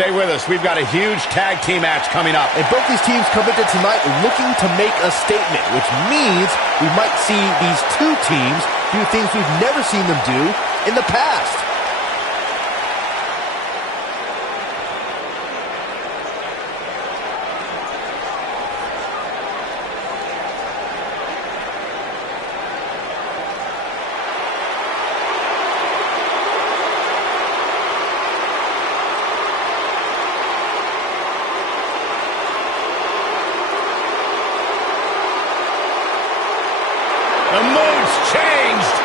Stay with us. We've got a huge tag team match coming up. And both these teams come into tonight looking to make a statement, which means we might see these two teams do things we've never seen them do in the past. The mood's changed.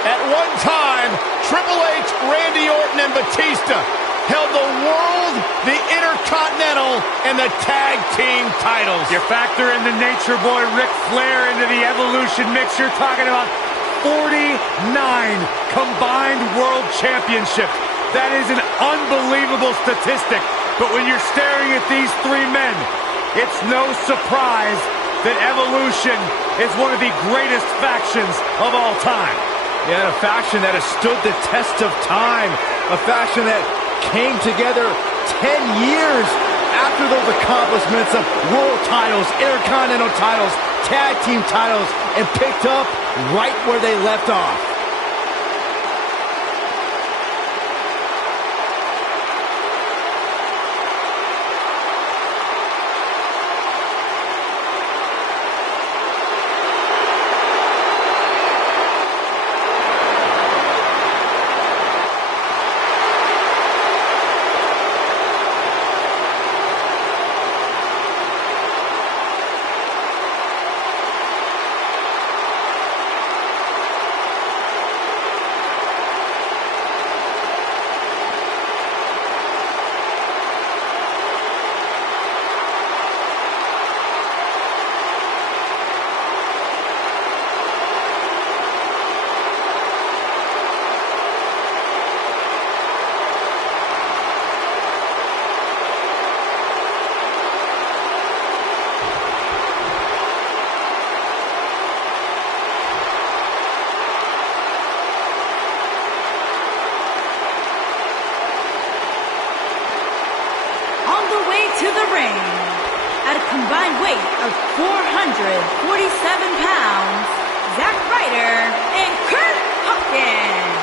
At one time, Triple H, Randy Orton, and Batista held the world, the Intercontinental, and the Tag Team titles. You factor in the Nature Boy Ric Flair into the Evolution mix, you're talking about 49 combined world championships. That is an unbelievable statistic. But when you're staring at these three men, it's no surprise that Evolution is one of the greatest factions of all time. Yeah, a faction that has stood the test of time. A faction that came together 10 years after those accomplishments of world titles, intercontinental titles, tag team titles, and picked up right where they left off. To the ring, at a combined weight of 447 pounds, Zack Ryder and Kurt Hawkins.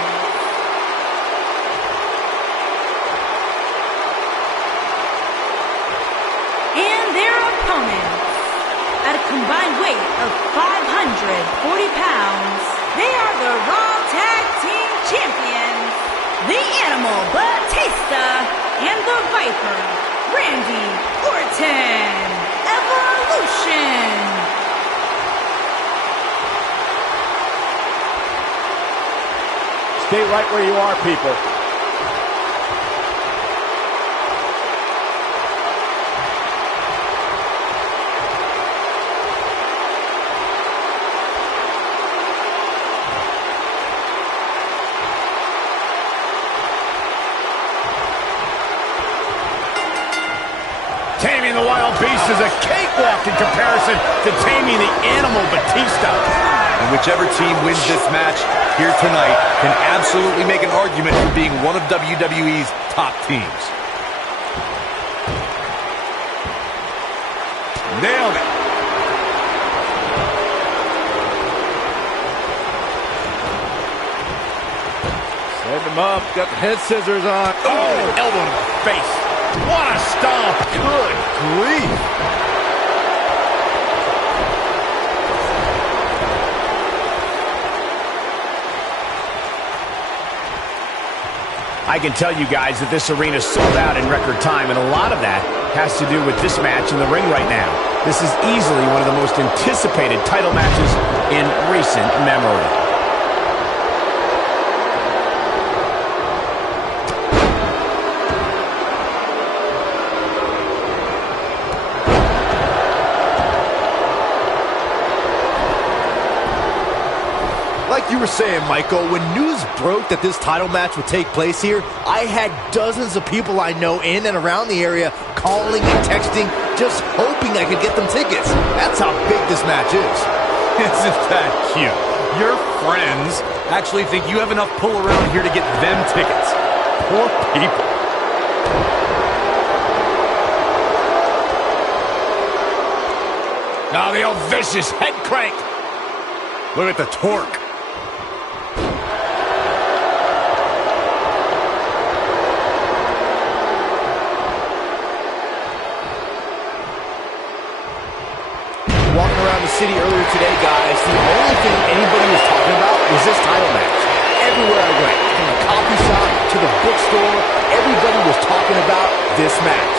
And their opponents, at a combined weight of 540 pounds, they are the Raw Tag Team Champions, the Animal Batista and the Viper, Randy Orton. Evolution. Stay right where you are, people. Taming the Wild Beast is a cakewalk in comparison to taming the Animal Batista. And whichever team wins this match here tonight can absolutely make an argument for being one of WWE's top teams. Nailed it. Set him up, got the head scissors on. Oh, elbow to the face. What a stomp. Good grief. I can tell you guys that this arena sold out in record time, and a lot of that has to do with this match in the ring right now. This is easily one of the most anticipated title matches in recent memory. you were saying, Michael, when news broke that this title match would take place here, I had dozens of people I know in and around the area calling and texting, just hoping I could get them tickets. That's how big this match is. Isn't that cute? Your friends actually think you have enough pull around here to get them tickets. Poor people. Now the old vicious head crank. Look at the torque. Walking around the city earlier today, guys, the only thing anybody was talking about was this title match. Everywhere I went, from the coffee shop to the bookstore, everybody was talking about this match.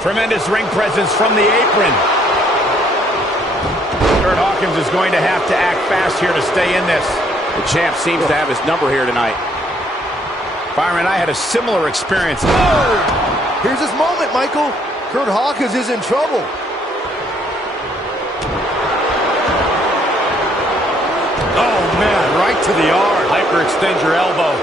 Tremendous ring presence from the apron. Kurt Hawkins is going to have to act fast here to stay in this. The champ seems to have his number here tonight. Byron, I had a similar experience. Oh! Here's his moment, Michael. Kurt Hawkins is in trouble. Oh, man, right to the arm. Hyperextend your elbow.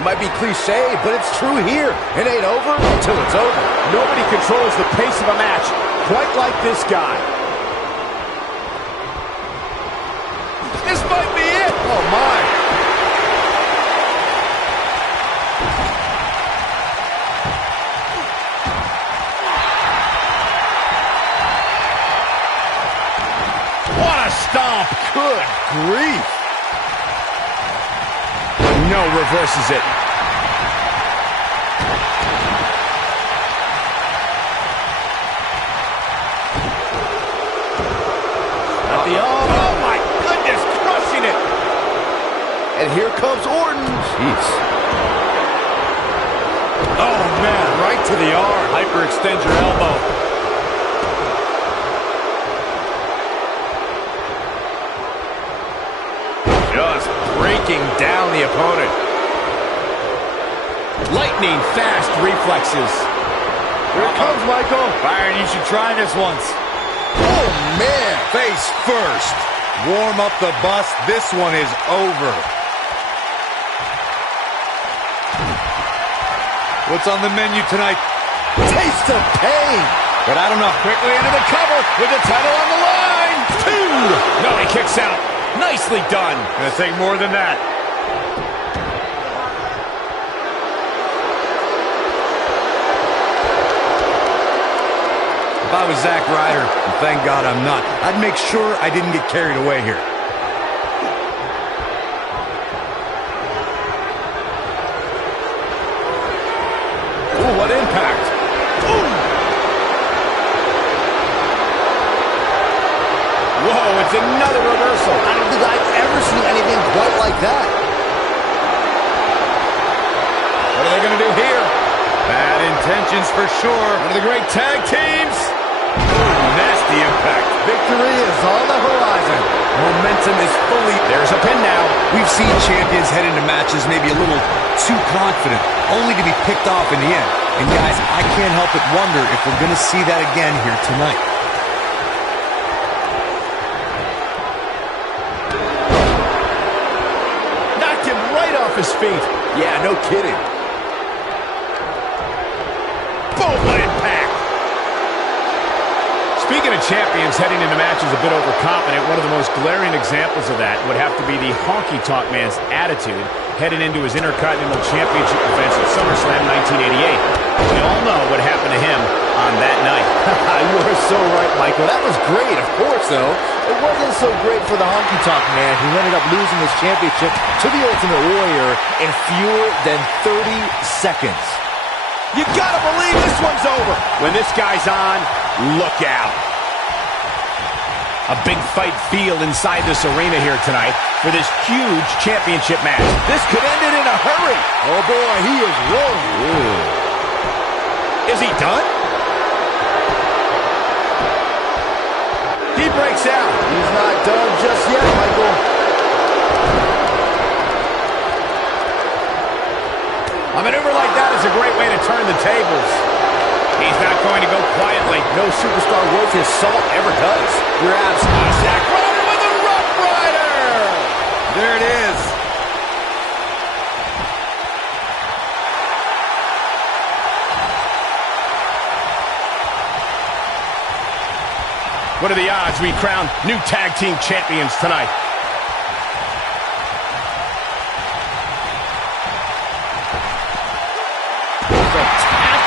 It might be cliche, but it's true here. It ain't over until it's over. Nobody controls the pace of a match quite like this guy. This might be it. Oh, my. What a stomp. Good grief. No, reverses it. At the arm. Oh, my goodness, crushing it. And here comes Orton. Jeez. Oh, man, right to the arm. Hyperextend your elbow. Just breaking down the opponent. Lightning fast reflexes. Here it comes, Michael. Byron, you should try this once. Oh, man. Face first. Warm up the bus. This one is over. What's on the menu tonight? Taste of pain. But I don't know. Quickly into the cover with the title on the line. 2. No, he kicks out. Nicely done. Gonna take more than that. If I was Zack Ryder, and thank God I'm not, I'd make sure I didn't get carried away here. Ooh, what impact. Ooh. Whoa, it's another reversal. I don't think I've ever seen anything quite like that. What are they going to do here? Bad intentions for sure. One of the great tag teams. Ooh, nasty impact. Victory is on the horizon. Momentum is fully... There's a pin now. We've seen champions head into matches maybe a little too confident, only to be picked off in the end. And guys, I can't help but wonder if we're going to see that again here tonight. Knocked him right off his feet. Yeah, no kidding. Boom, what impact. Speaking of champions heading into matches a bit overconfident, one of the most glaring examples of that would have to be the honky-tonk man's attitude heading into his Intercontinental Championship defense at SummerSlam 1988. We all know what happened to him on that night. You are so right, Michael. That was great, of course, though. It wasn't so great for the honky-tonk man who ended up losing his championship to the Ultimate Warrior in fewer than 30 seconds. You gotta believe this one's over. When this guy's on, look out. A big fight feel inside this arena here tonight for this huge championship match. This could end it in a hurry. Oh, boy, he is rolling. Is he done? He breaks out. He's not done just yet, Michael. A maneuver like that is a great way to turn the tables. He's not going to go quietly. No superstar worth his salt ever does. You're absolutely... Zack Ryder with a Rough Rider! There it is. What are the odds we crown new tag team champions tonight?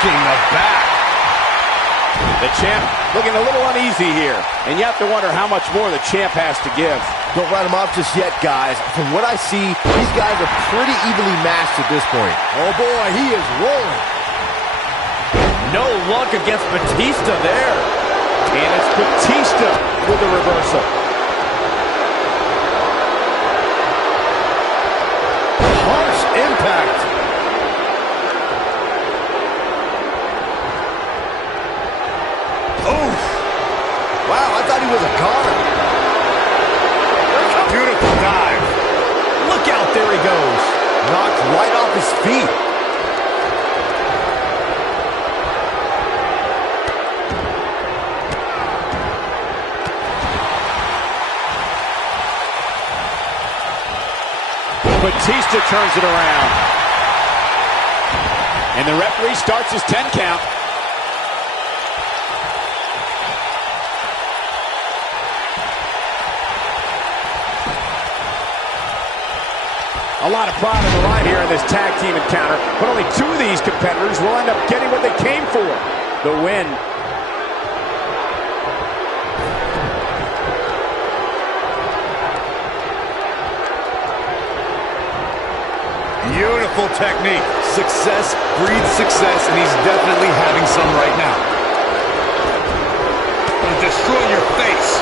Attacking the back. The champ looking a little uneasy here, and you have to wonder how much more the champ has to give. Don't write him off just yet, guys. From what I see, these guys are pretty evenly matched at this point. Oh boy, he is rolling. No luck against Batista there. And it's Batista with the reversal. Harsh impact. Oh! Wow, I thought he was a guard. Beautiful dive. Look out, there he goes. Knocked right off his feet. Batista turns it around. And the referee starts his 10 count. A lot of pride on the line here in this tag team encounter, but only two of these competitors will end up getting what they came for, the win. Beautiful technique. Success breeds success, and he's definitely having some right now. Gonna destroy your face.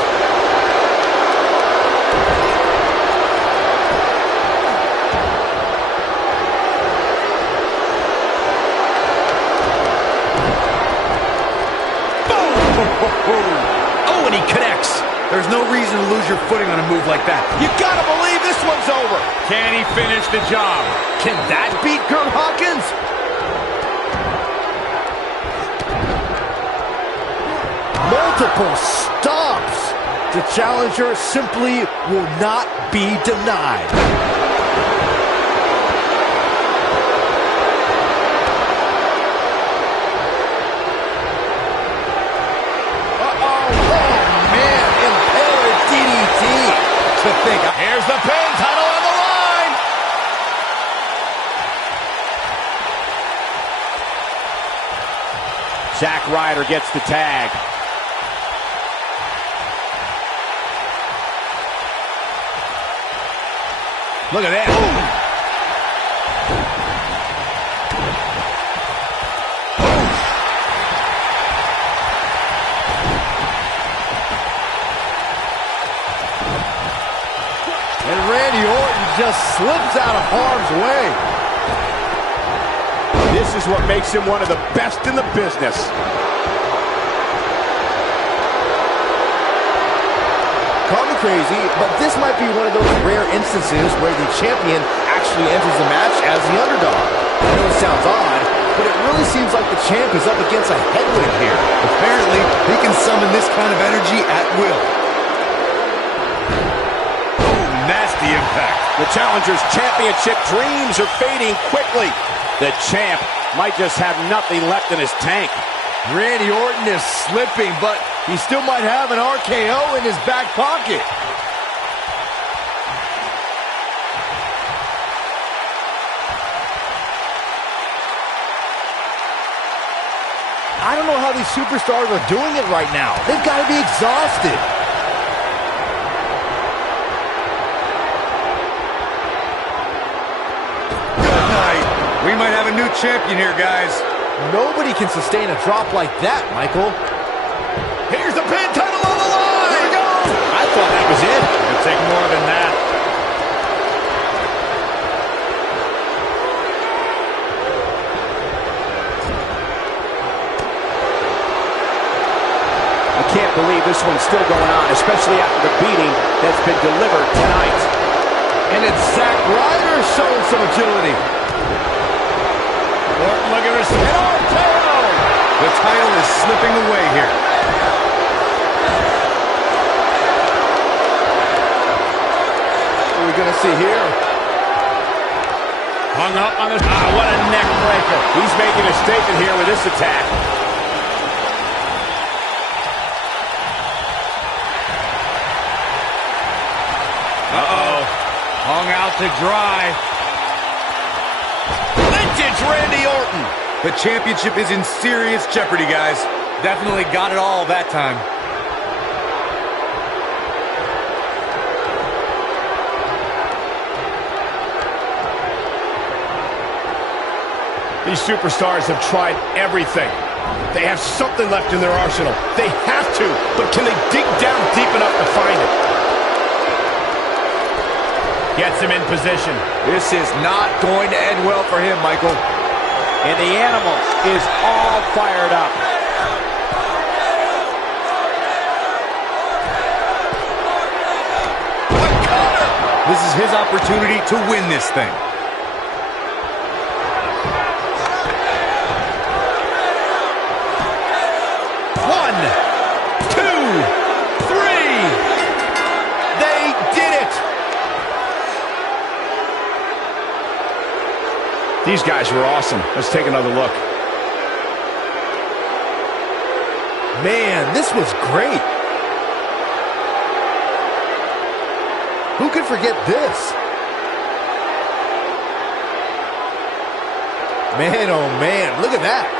Oh, and he connects. There's no reason to lose your footing on a move like that. You gotta believe this one's over. Can he finish the job? Can that beat Kurt Hawkins? Multiple stops. The challenger simply will not be denied. Here's the pin, title on the line. Zack Ryder gets the tag. Look at that. And Randy Orton just slips out of harm's way. This is what makes him one of the best in the business. Call me crazy, but this might be one of those rare instances where the champion actually enters the match as the underdog. I know it sounds odd, but it really seems like the champ is up against a headwind here. Apparently, he can summon this kind of energy at will. Nasty impact. The challenger's championship dreams are fading quickly. The champ might just have nothing left in his tank. Randy Orton is slipping, but he still might have an RKO in his back pocket. I don't know how these superstars are doing it right now. They've got to be exhausted. We might have a new champion here, guys. Nobody can sustain a drop like that, Michael. Here's the pin, title on the line. Here we go. I thought that was it. It'll take more than that. I can't believe this one's still going on, especially after the beating that's been delivered tonight. And it's Zack Ryder showing some agility. Look at this. An RKO. The title is slipping away here. What are we going to see here? Hung up on the... what a neck breaker. He's making a statement here with this attack. Uh-oh. Hung out to dry. Vintage Randy Orton. The championship is in serious jeopardy, guys. Definitely got it all that time. These superstars have tried everything. They have something left in their arsenal. They have to, but can they dig down deep enough to find it? Gets him in position. This is not going to end well for him, Michael. And the animal is all fired up. This is his opportunity to win this thing. One, two, three. They did it. These guys were awesome. Let's take another look. Man, this was great. Who could forget this? Man, oh man, look at that.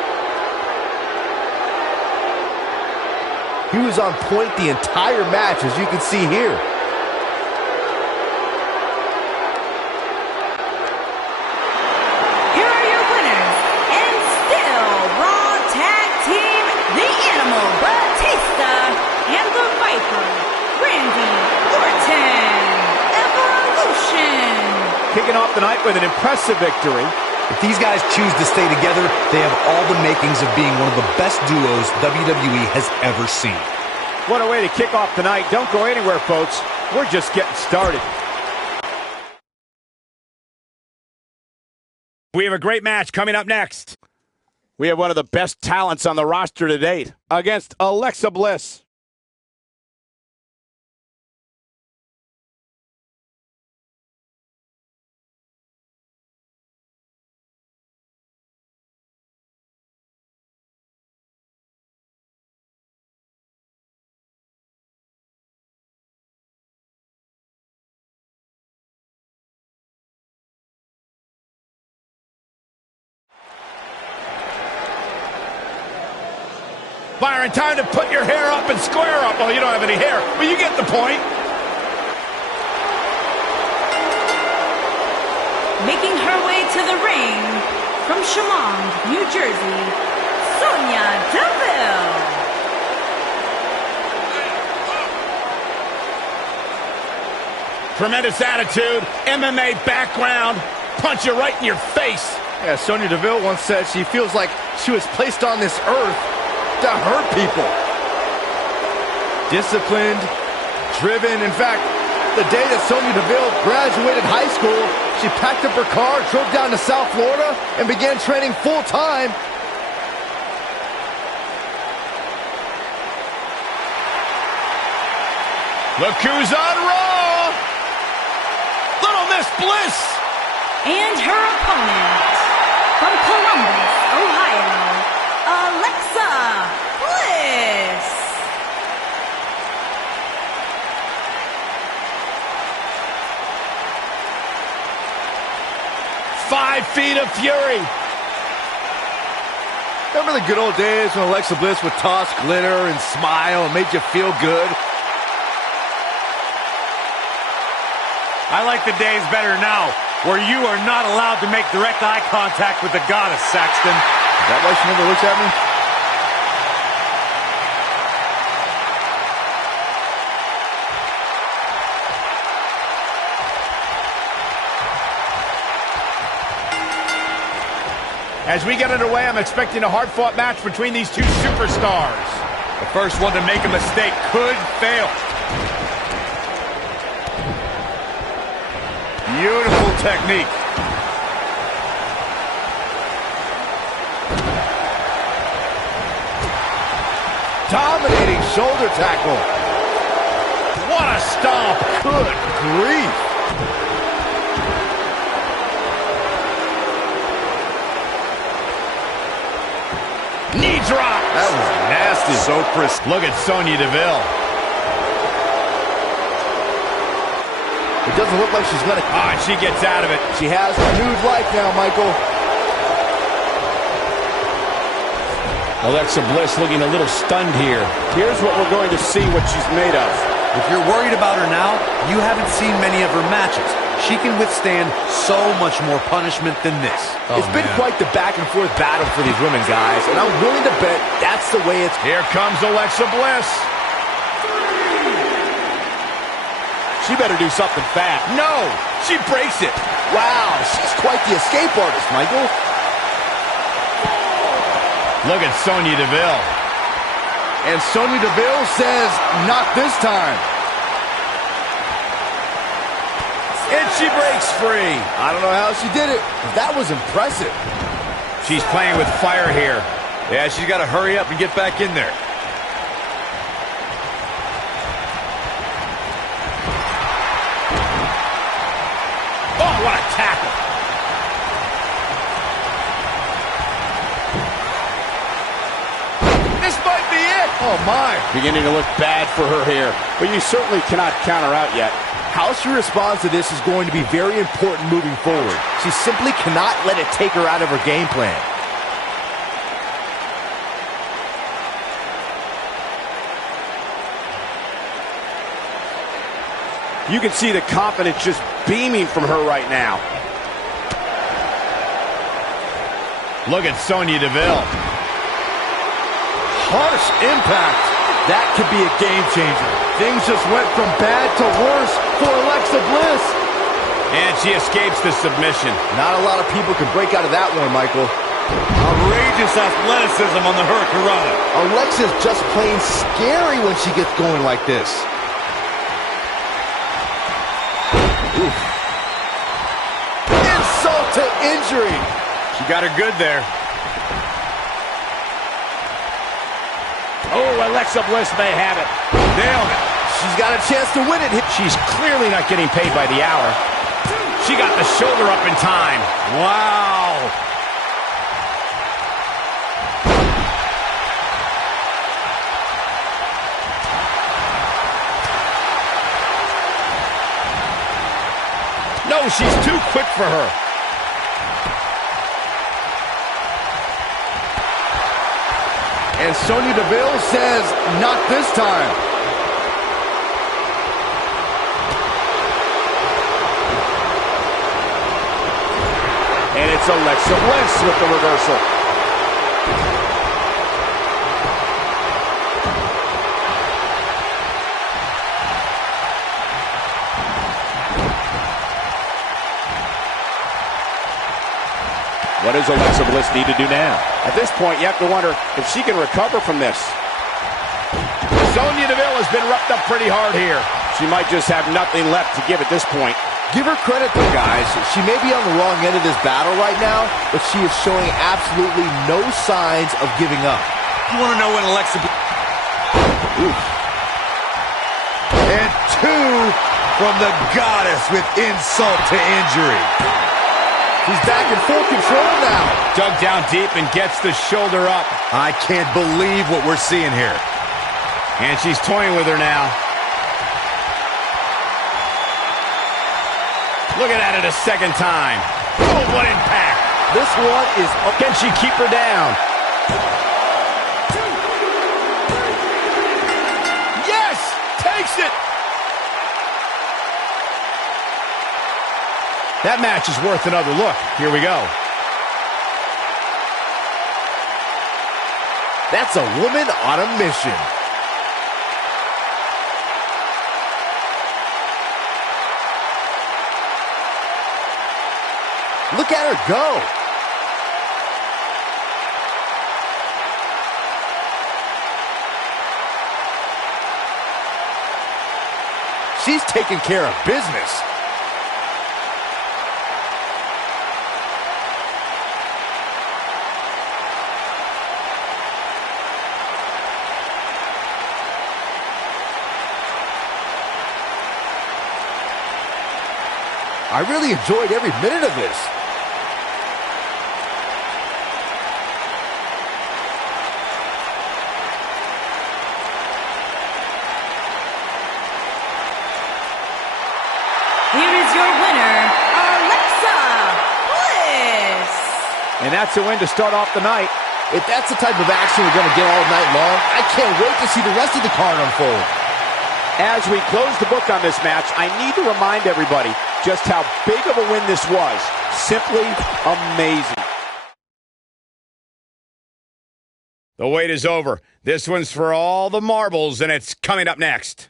He was on point the entire match, as you can see here. Here are your winners, and still Raw Tag Team, The Animal, Batista, and The Viper, Randy Orton. Evolution. Kicking off the night with an impressive victory. If these guys choose to stay together, they have all the makings of being one of the best duos WWE has ever seen. What a way to kick off the night. Don't go anywhere, folks. We're just getting started. We have a great match coming up next. We have one of the best talents on the roster to date against Alexa Bliss. Byron, time to put your hair up and square up. Well, you don't have any hair, but you get the point. Making her way to the ring from Chemung, New Jersey, Sonya Deville. Tremendous attitude, MMA background, punch you right in your face. Yeah, Sonya Deville once said she feels like she was placed on this earth to hurt people. Disciplined, driven. In fact, the day that Sonya Deville graduated high school, she packed up her car, drove down to South Florida, and began training full-time. Look who's on Raw! Little Miss Bliss! And her opponent from Columbus, Ohio, Alexa Bliss. 5 feet of fury. Remember the good old days when Alexa Bliss would toss glitter and smile and made you feel good? I like the days better now, where you are not allowed to make direct eye contact with the goddess, Saxton. Is that why she never looks at me? As we get underway, I'm expecting a hard-fought match between these two superstars. The first one to make a mistake could fail. Beautiful technique. dominating shoulder tackle. What a stomp. Good grief. Knee drop. That was nasty. So crisp. Look at Sonya Deville. It doesn't look like she's going to... Ah, and she gets out of it. She has renewed life now, Michael. Alexa Bliss looking a little stunned here. Here's what we're going to see what she's made of. If you're worried about her now, you haven't seen many of her matches. She can withstand so much more punishment than this. It's been quite the back-and-forth battle for these women, guys, and I'm willing to bet that's the way it's... Here comes Alexa Bliss. She better do something fast. No, she breaks it. Wow, she's quite the escape artist, Michael. Look at Sonya Deville. And Sonya Deville says, not this time. And she breaks free. I don't know how she did it, but that was impressive. She's playing with fire here. Yeah, she's got to hurry up and get back in there. Oh, what a tackle. This might be it. Oh, my. Beginning to look bad for her here, but you certainly cannot count her out yet. How she responds to this is going to be very important moving forward. She simply cannot let it take her out of her game plan. You can see the confidence just beaming from her right now. Look at Sonya Deville. Harsh impact. That could be a game changer. Things just went from bad to worse for Alexa Bliss. And she escapes the submission. Not a lot of people can break out of that one, Michael. Outrageous athleticism on the Hurricanrana. Alexa's just plain scary when she gets going like this. Oof. Insult to injury. She got her good there. Oh, Alexa Bliss may have it. Nailed it. She's got a chance to win it. She's clearly not getting paid by the hour. She got the shoulder up in time. Wow. No, she's too quick for her. And Sonya Deville says, not this time. And it's Alexa Bliss with the reversal. What does Alexa Bliss need to do now? At this point, you have to wonder if she can recover from this. Sonya Deville has been roughed up pretty hard here. She might just have nothing left to give at this point. Give her credit though, guys. She may be on the wrong end of this battle right now, but she is showing absolutely no signs of giving up. You want to know when Alexa... Oof. And two from the goddess with insult to injury. He's back in full control now. Dug down deep and gets the shoulder up. I can't believe what we're seeing here. And she's toying with her now. Looking at it a second time. Oh, what impact. This one is... Can she keep her down? Yes! Takes it! That match is worth another look. Here we go. That's a woman on a mission. Look at her go. She's taking care of business. I really enjoyed every minute of this. Here is your winner, Alexa Bliss. And that's a win to start off the night. If that's the type of action we're going to get all night long, I can't wait to see the rest of the card unfold. As we close the book on this match, I need to remind everybody just how big of a win this was. Simply amazing. The wait is over. This one's for all the marbles, and it's coming up next.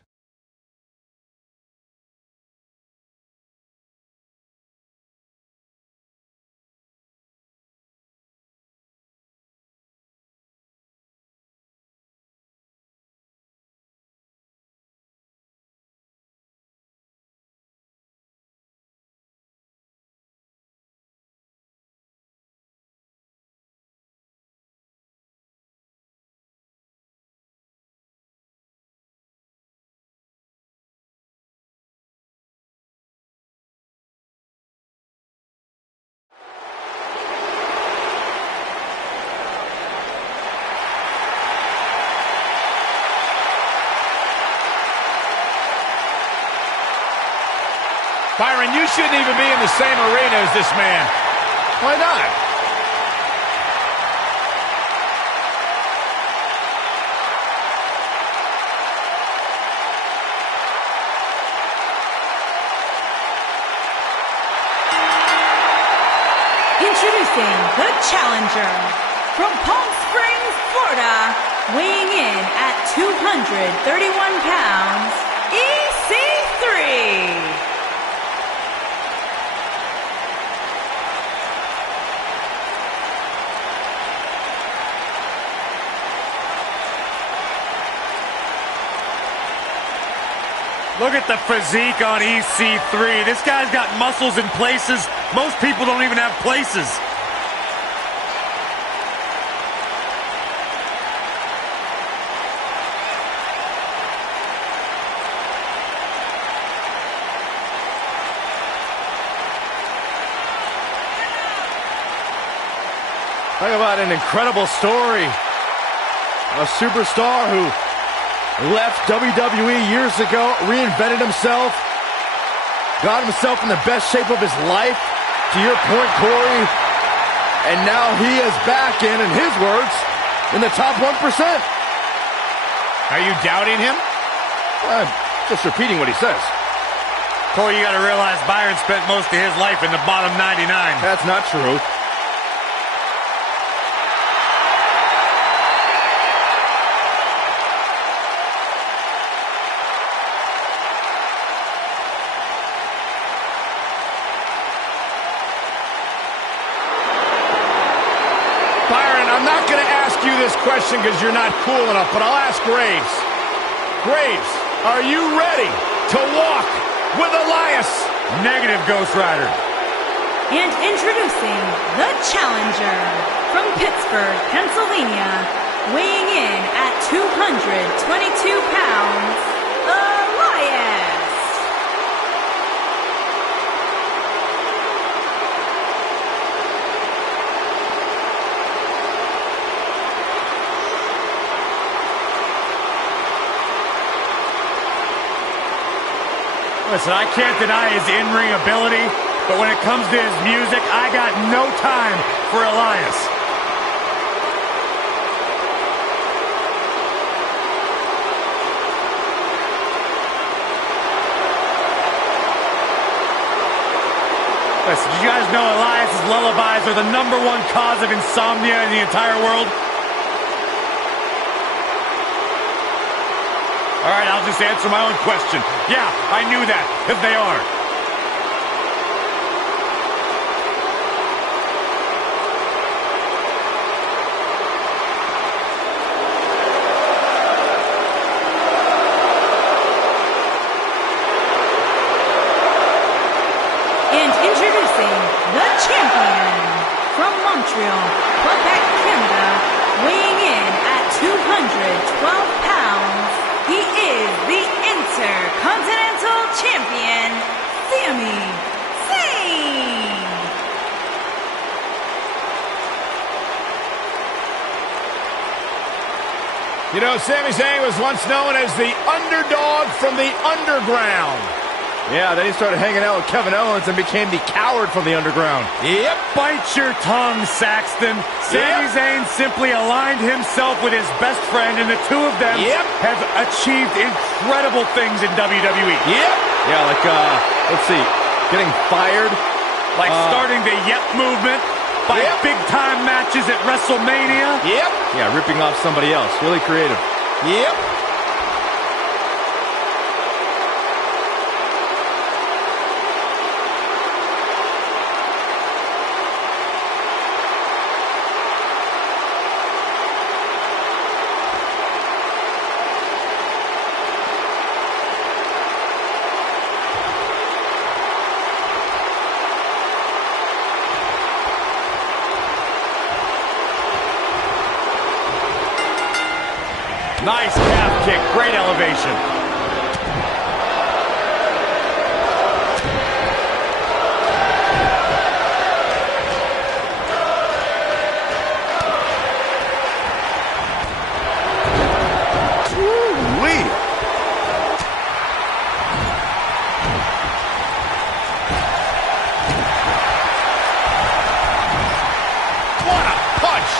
Byron, you shouldn't even be in the same arena as this man. Why not? Introducing the challenger from Palm Springs, Florida, weighing in at 231 pounds, EC3. Look at the physique on EC3. This guy's got muscles in places most people don't even have places. Talk about an incredible story. A superstar who left WWE years ago, reinvented himself, got himself in the best shape of his life, to your point, Corey, and now he is back in his words, in the top 1%. Are you doubting him? I'm just repeating what he says. Corey, you got to realize Byron spent most of his life in the bottom 99. That's not true. I'm not going to ask you this question because you're not cool enough, but I'll ask Graves. Graves, are you ready to walk with Elias? Negative, Ghost Rider. And introducing the challenger from Pittsburgh, Pennsylvania, weighing in at 222 pounds, Elias. Listen, I can't deny his in-ring ability, but when it comes to his music, I got no time for Elias. Listen, did you guys know Elias's lullabies are the #1 cause of insomnia in the entire world? All right, I'll just answer my own question. Yeah, I knew that, because they are. And introducing the champion from Montreal, Quebec, Canada, weighing in at 212 pounds. He is the Intercontinental Champion, Sami Zayn. You know, Sami Zayn was once known as the underdog from the underground. Yeah, then he started hanging out with Kevin Owens and became the coward from the underground. Yep. Bite your tongue, Saxton. Sami Zayn simply aligned himself with his best friend, and the two of them have achieved incredible things in WWE. Yeah, like, let's see, getting fired. Like starting the Yep movement by big-time matches at WrestleMania. Yeah, ripping off somebody else. Really creative. Nice calf kick, great elevation. Woo-wee. What a punch!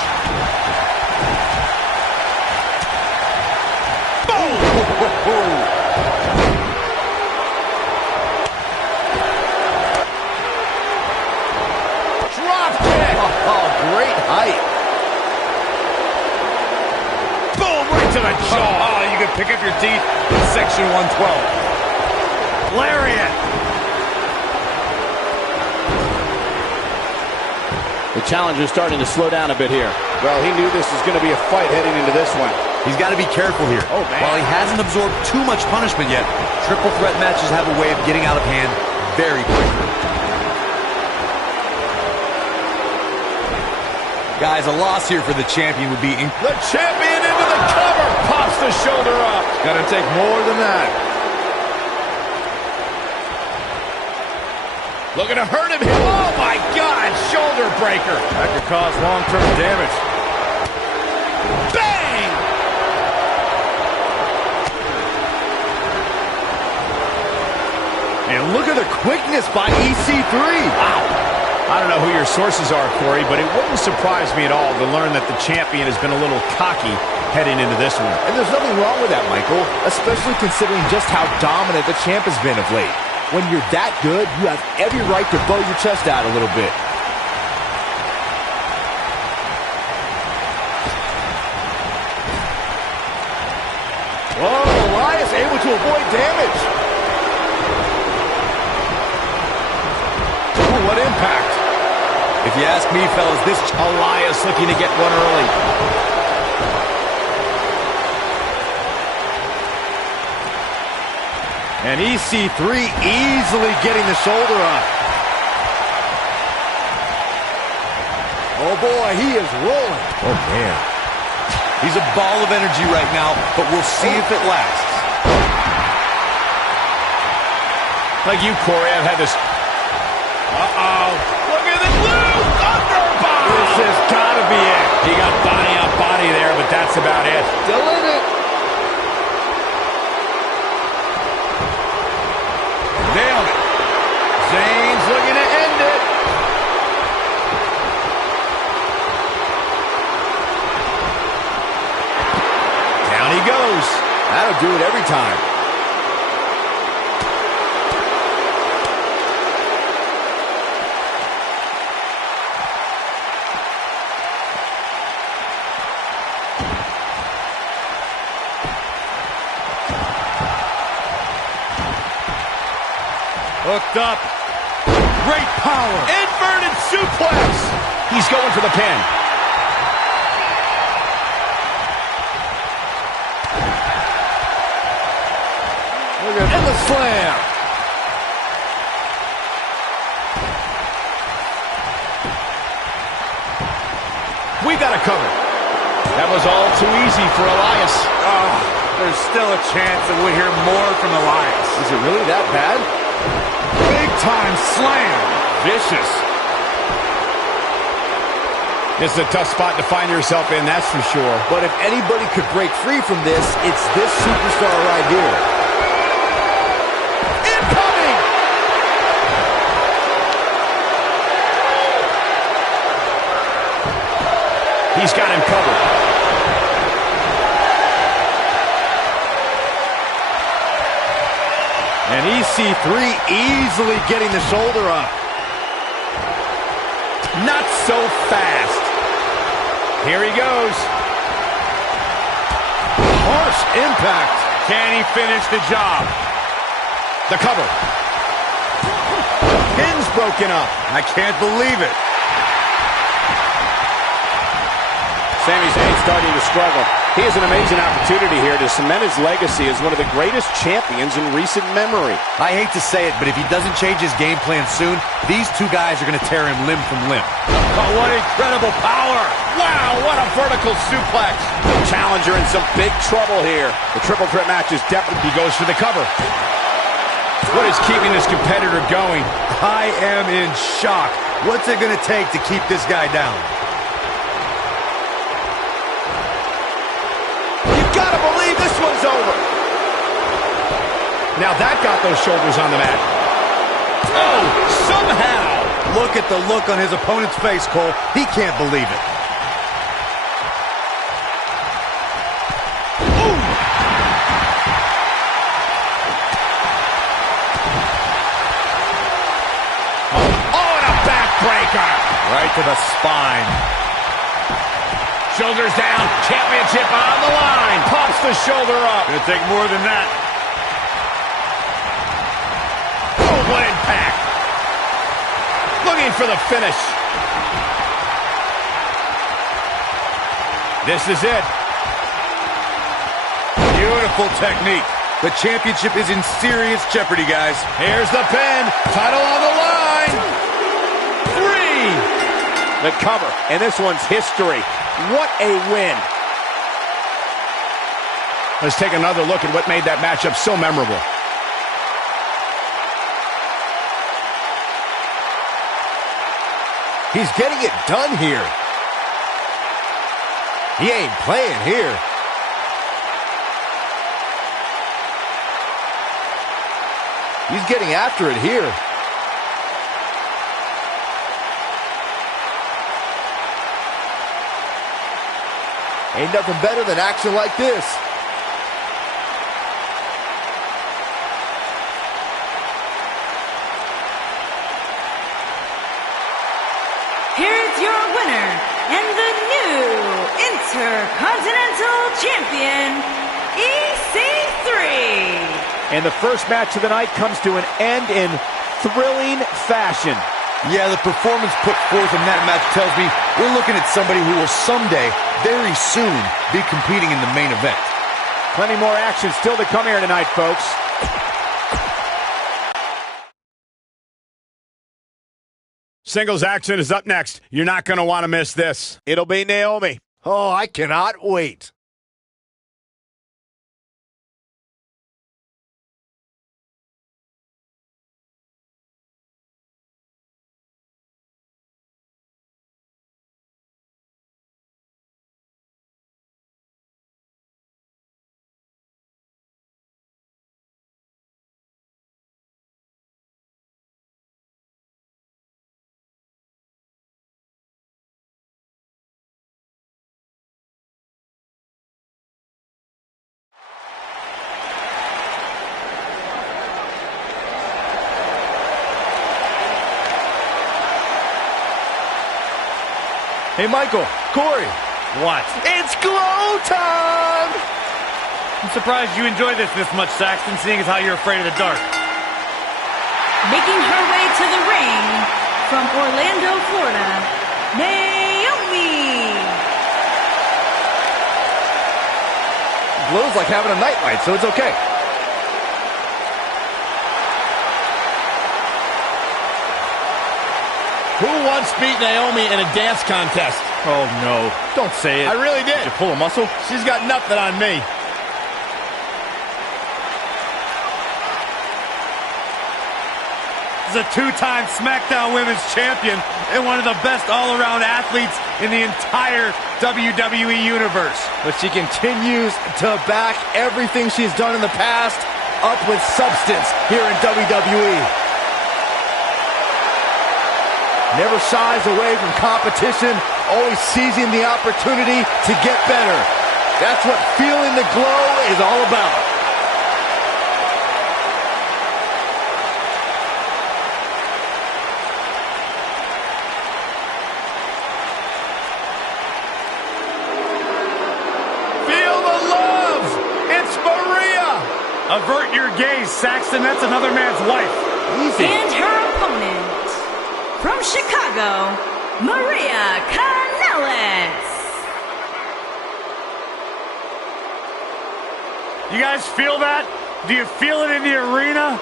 Drop kick! Oh, great height. Boom! Right to the jaw! Oh, you can pick up your teeth in section 112. Lariat! The challenger's starting to slow down a bit here. Well, he knew this was going to be a fight heading into this one. He's got to be careful here. Oh, man. While he hasn't absorbed too much punishment yet, triple threat matches have a way of getting out of hand very quickly. Guys, a loss here for the champion would be The champion into the cover! Pops the shoulder up! It's gonna take more than that. Looking to hurt him. Oh, my God! Shoulder breaker! That could cause long-term damage. Bang! And look at the quickness by EC3. Wow. I don't know who your sources are, Corey, but it wouldn't surprise me at all to learn that the champion has been a little cocky heading into this one. And there's nothing wrong with that, Michael, especially considering just how dominant the champ has been of late. When you're that good, you have every right to blow your chest out a little bit. Whoa, Elias able to avoid damage. Ooh, what impact. If you ask me, fellas, this Elias looking to get one early. And EC3 easily getting the shoulder up. Oh boy, he is rolling. Oh, man. He's a ball of energy right now, but we'll see if it lasts. Like you, Corey, I've had this... Uh-oh. Look at the blue thunderbomb! This has got to be it. He got body on body there, but that's about it. Still in it. Nailed it. Zayn's looking to end it. Down he goes. That'll do it every time. Hooked up. Great power. Inverted suplex. He's going for the pin. And the slam. We got it covered. That was all too easy for Elias. Oh, there's still a chance that we'll hear more from Elias. Is it really that bad? Big time slam. Vicious. This is a tough spot to find yourself in, that's for sure. But if anybody could break free from this, it's this superstar right here. Incoming! He's got him covered. And EC3 easily getting the shoulder up. Not so fast. Here he goes. Harsh impact. Can he finish the job? The cover. Pin's broken up. I can't believe it. Sami Zayn starting to struggle. He has an amazing opportunity here to cement his legacy as one of the greatest champions in recent memory. I hate to say it, but if he doesn't change his game plan soon, these two guys are going to tear him limb from limb. Oh, what incredible power. Wow, what a vertical suplex. The challenger in some big trouble here. The triple threat match is definitely... He goes for the cover. What is keeping this competitor going? I am in shock. What's it going to take to keep this guy down? Gotta believe this one's over. Now that got those shoulders on the mat. Oh, somehow. Look at the look on his opponent's face, Cole. He can't believe it. Ooh. Oh, and a backbreaker. Right to the spine. Shoulders down, championship on the line. Pops the shoulder up. Gonna take more than that. Oh, what impact. Looking for the finish. This is it. Beautiful technique. The championship is in serious jeopardy, guys. Here's the pin. Title on the line. 3. The cover, and this one's history. What a win. Let's take another look at what made that matchup so memorable. He's getting it done here. He ain't playing here. He's getting after it here. Ain't nothing better than action like this. Here's your winner and the new Intercontinental Champion, EC3. And the first match of the night comes to an end in thrilling fashion. Yeah, the performance put forth in that match tells me we're looking at somebody who will someday, very soon, be competing in the main event. Plenty more action still to come here tonight, folks. Singles action is up next. You're not going to want to miss this. It'll be Naomi. Oh, I cannot wait. Hey, Michael, Corey. What? It's glow time! I'm surprised you enjoy this much, Saxton, seeing as how you're afraid of the dark. Making her way to the ring from Orlando, Florida, Naomi. Glow's like having a nightlight, so it's okay. Who once beat Naomi in a dance contest? Oh, no. Don't say it. I really did. Did you pull a muscle? She's got nothing on me. is a two-time SmackDown Women's Champion and one of the best all-around athletes in the entire WWE Universe. But she continues to back everything she's done in the past up with substance here in WWE. Never shies away from competition, always seizing the opportunity to get better. That's what feeling the glow is all about. Avert your gaze, Saxton. That's another man's wife. Easy. And her opponent, from Chicago, Maria Kanellis. You guys feel that? Do you feel it in the arena?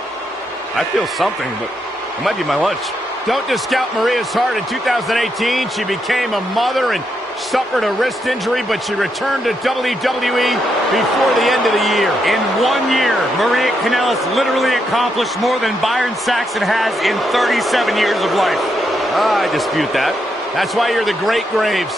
I feel something, but it might be my lunch. Don't discount Maria's heart. In 2018, she became a mother and suffered a wrist injury, but she returned to WWE before the end of the year. In 1 year, Maria Kanellis literally accomplished more than Byron Saxton has in 37 years of life. I dispute that. That's why you're the Great Graves.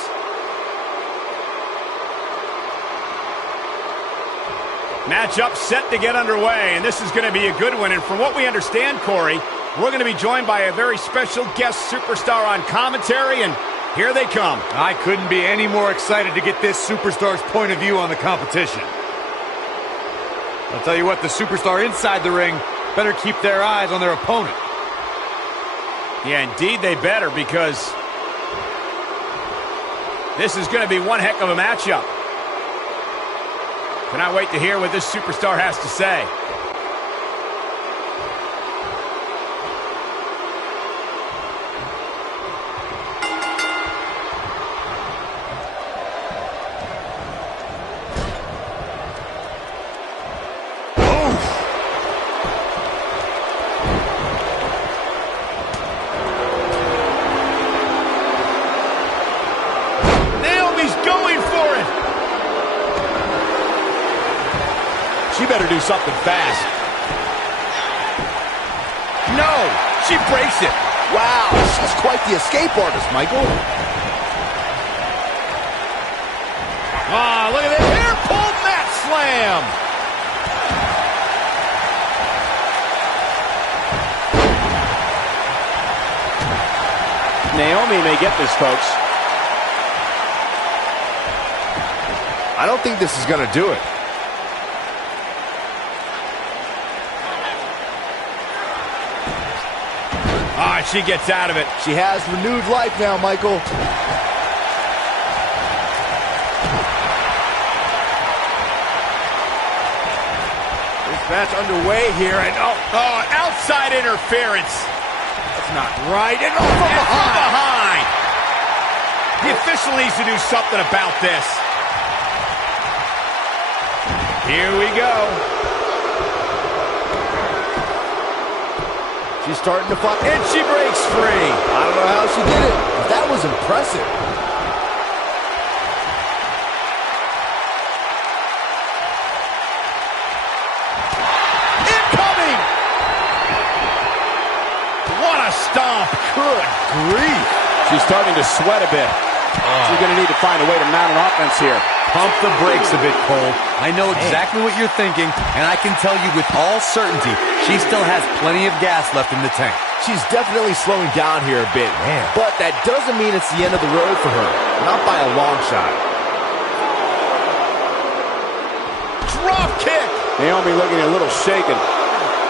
Matchup set to get underway, and this is going to be a good one. And from what we understand, Corey, we're going to be joined by a very special guest superstar on commentary, and here they come. I couldn't be any more excited to get this superstar's point of view on the competition. I'll tell you what, the superstar inside the ring better keep their eyes on their opponent. Yeah, indeed they better, because this is going to be one heck of a matchup. Cannot wait to hear what this superstar has to say. She better do something fast. No, she breaks it. Wow, she's quite the escape artist, Michael. Ah, look at this hair pull mat slam. Naomi may get this, folks. I don't think this is going to do it. Ah, she gets out of it. She has renewed life now, Michael. This match underway here, and oh, outside interference. that's not right. And from behind. The official needs to do something about this. Here we go. She's starting to fight, and she breaks free. I don't know how she did it, but that was impressive. Incoming! What a stomp. Good grief. She's starting to sweat a bit. She's going to need to find a way to mount an offense here. Pump the brakes a bit, Cole. I know exactly what you're thinking, and I can tell you with all certainty, she still has plenty of gas left in the tank. She's definitely slowing down here a bit, but that doesn't mean it's the end of the road for her. Not by a long shot. Drop kick. Naomi looking a little shaken.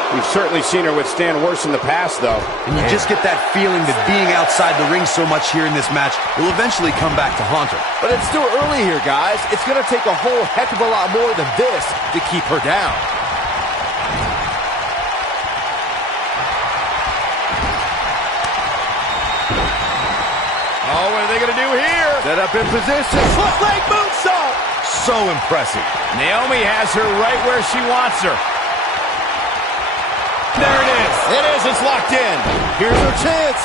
We've certainly seen her withstand worse in the past, though. And you just get that feeling that being outside the ring so much here in this match will eventually come back to haunt her. But it's still early here, guys. It's going to take a whole heck of a lot more than this to keep her down. Oh, what are they going to do here? Set up in position. Foot leg moonsault. So impressive. Naomi has her right where she wants her. There it is. It is. It's locked in. Here's her chance.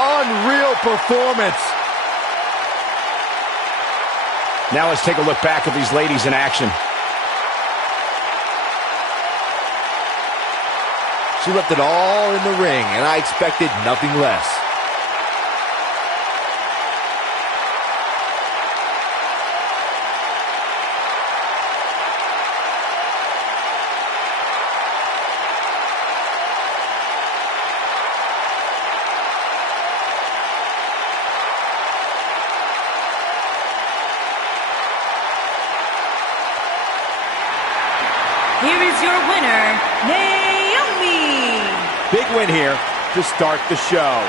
unreal performance. Now let's take a look back at these ladies in action. She left it all in the ring, and I expected nothing less. Here is your winner, Naomi. Big win here to start the show.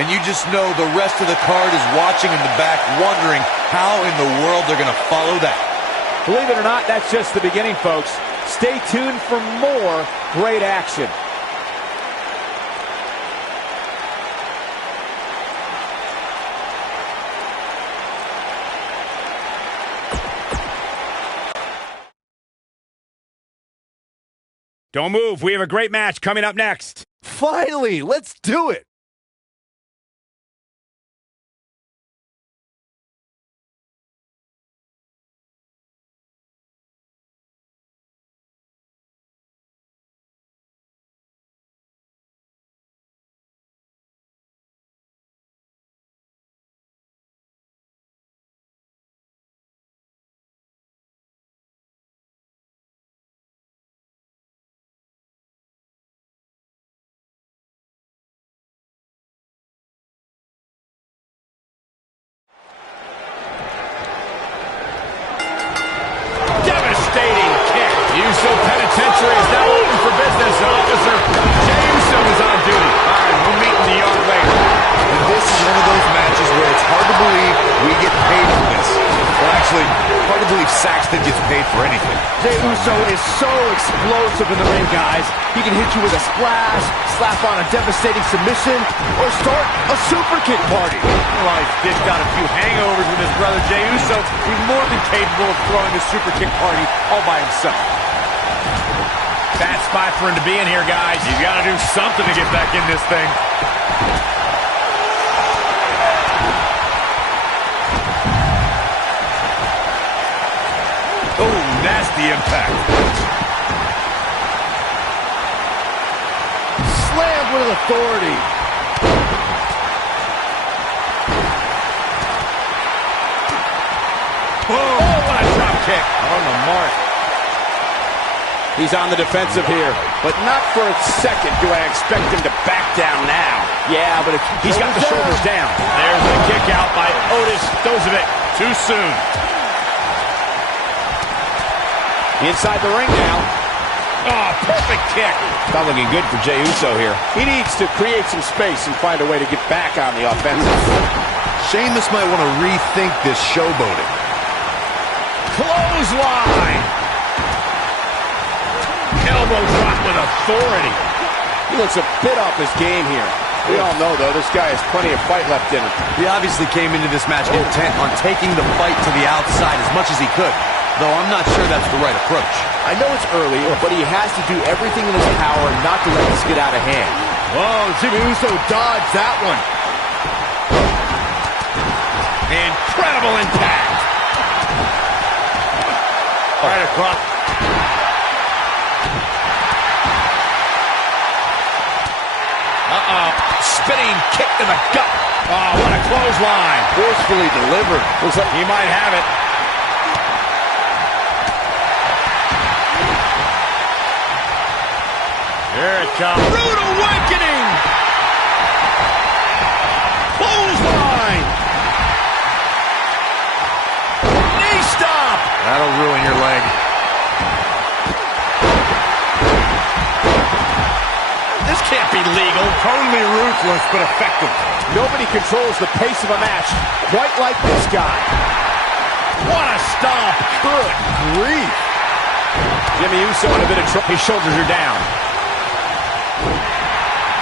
And you just know the rest of the card is watching in the back, wondering how in the world they're going to follow that. Believe it or not, that's just the beginning, folks. Stay tuned for more great action. Don't move. We have a great match coming up next. Finally, let's do it. Uso Penitentiary is now open for business. Officer Jey Uso is on duty. All right, we'll meet in the yard later. And this is one of those matches where it's hard to believe we get paid for this. Well, actually, hard to believe Saxton gets paid for anything. Jey Uso is so explosive in the ring, guys. He can hit you with a splash, slap on a devastating submission, or start a super kick party. Well, he's dished out a few hangovers with his brother Jey Uso. He's more than capable of throwing a super kick party all by himself. Bad spot for him to be in here, guys. You got to do something to get back in this thing. Oh, nasty impact. Slammed with authority. Oh, what a drop kick. On the mark. He's on the defensive here, but not for a second do I expect him to back down now. Yeah, but if He's got the shoulders down. There's the kick out by Otis. Those of it too soon. inside the ring now. Oh, perfect kick. Not looking good for Jey Uso here. He needs to create some space and find a way to get back on the offensive. Sheamus might want to rethink this showboating. Clothesline. Elbow drop with authority. He looks a bit off his game here. We all know, though, this guy has plenty of fight left in him. He obviously came into this match intent on taking the fight to the outside as much as he could, though I'm not sure that's the right approach. I know it's early, but he has to do everything in his power not to let this get out of hand. Whoa, Jimmy Uso dodged that one. Incredible impact. Right across. Spinning kick to the gut. Oh, what a clothesline. Forcefully delivered. Looks like he might have it. Here it comes. Rude awakening. Clothesline. Knee stop. That'll ruin your leg. This can't be legal. Totally ruthless, but effective. Nobody controls the pace of a match quite like this guy. What a stomp. Good grief. Jimmy Uso in a bit of trouble. His shoulders are down.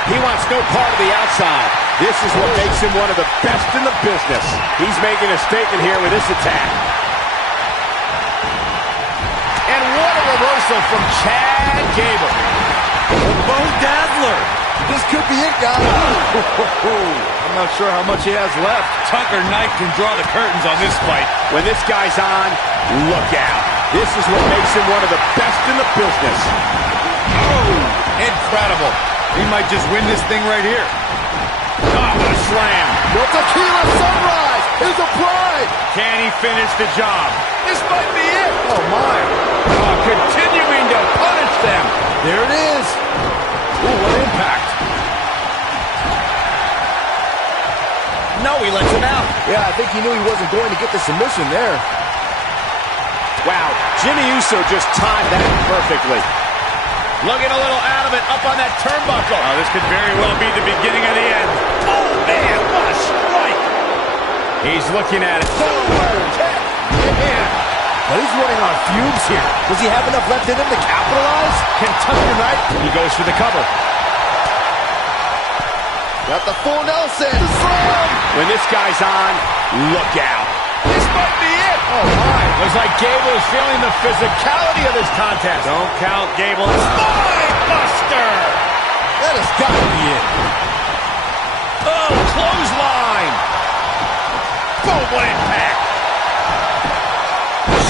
He wants no part of the outside. This is what makes him one of the best in the business. He's making a statement here with this attack. And what a reversal from Chad Gable. Bo Dazzler. This could be it, guys. I'm not sure how much he has left. Tucker Knight can draw the curtains on this fight. When this guy's on, look out. This is what makes him one of the best in the business. Oh, incredible. He might just win this thing right here. Oh, what a slam. The tequila sunrise is applied. Can he finish the job? This might be it. Oh, my. Oh, continuing to punish them. There it is. Ooh, what impact. No, he lets him out. Yeah, I think he knew he wasn't going to get the submission there. Wow, Jimmy Uso just timed that perfectly. Looking a little out of it, up on that turnbuckle. Oh, this could very well be the beginning of the end. Oh, man, what a strike. He's looking at it. Forward kick. Man. But he's running on fumes here. Does he have enough left in him to capitalize? Can Tucker Knight? He goes for the cover. Got the full Nelson. The slam. When this guy's on, look out. This might be it. Oh, my. Looks like Gable is feeling the physicality of this contest. Don't count Gable. Spine buster. That has got to be it. Oh, clothesline. Boom, what impact.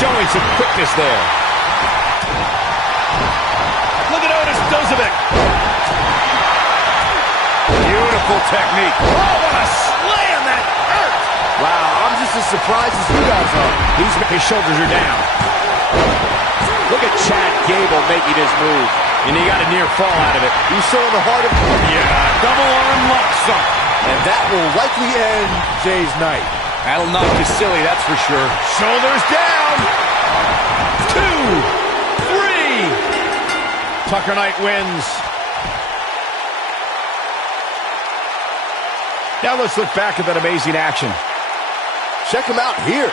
Showing some quickness there. Look at Otis Dozovic. Beautiful technique. Oh, what a slam that hurt. Wow, I'm just as surprised as you guys are. His shoulders are down. Look at Chad Gable making his move. And he got a near fall out of it. He's showing the heart of... Yeah, double arm lock sunk. And that will likely end Jay's night. That'll knock you silly, that's for sure. Shoulders down. 2, 3. Tucker Knight wins. Now let's look back at that amazing action. Check him out here.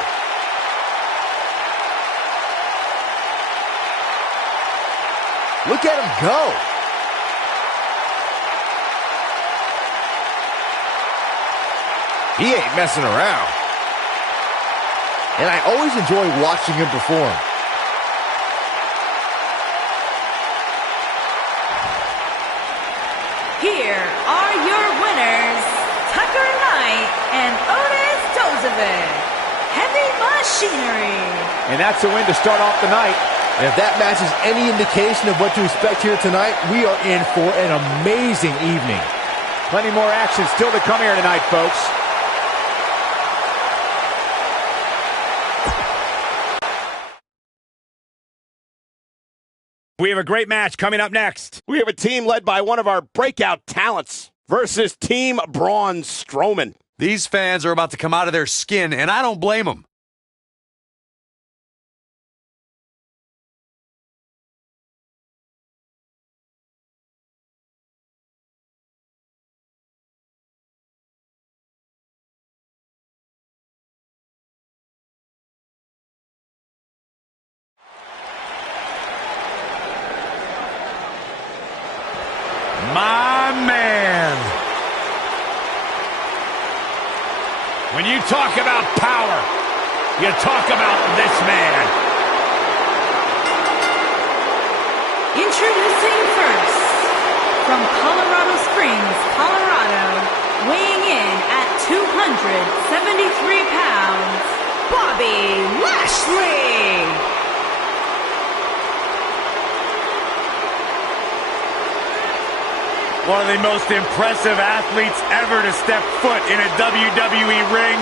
Look at him go. He ain't messing around. And I always enjoy watching him perform. Here are your winners, Tucker Knight and Otis Dozovic. Heavy Machinery. And that's a win to start off the night. And if that match is any indication of what to expect here tonight, we are in for an amazing evening. Plenty more action still to come here tonight, folks. We have a great match coming up next. We have a team led by one of our breakout talents versus Team Braun Strowman. These fans are about to come out of their skin, and I don't blame them. My man. When you talk about power, you talk about this man. Introducing first, from Colorado Springs, Colorado, weighing in at 273 pounds, Bobby Lashley. One of the most impressive athletes ever to step foot in a WWE ring.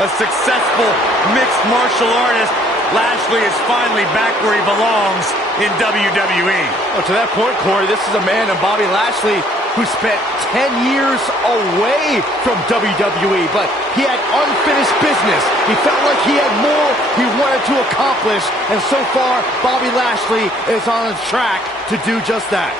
A successful mixed martial artist. Lashley is finally back where he belongs in WWE. Oh, to that point, Corey, this is a man in Bobby Lashley who spent 10 years away from WWE, but he had unfinished business. He felt like he had more he wanted to accomplish, and so far, Bobby Lashley is on a track to do just that.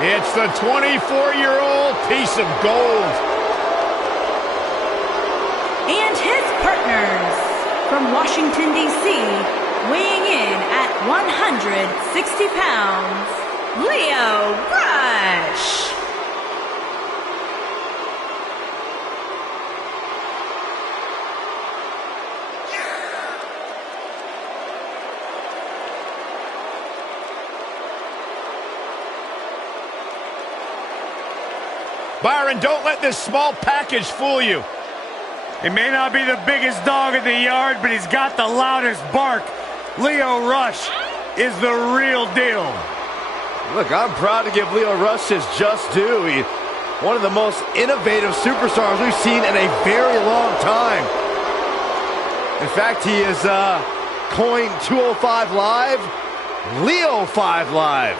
It's the 24-year-old piece of gold. And his partners, from Washington, D.C., weighing in at 160 pounds, Lio Rush. Byron, don't let this small package fool you. He may not be the biggest dog in the yard, but he's got the loudest bark. Lio Rush is the real deal. Look, I'm proud to give Lio Rush his just due. He's one of the most innovative superstars we've seen in a very long time. In fact, he is coined 205 Live, Leo 5 Live.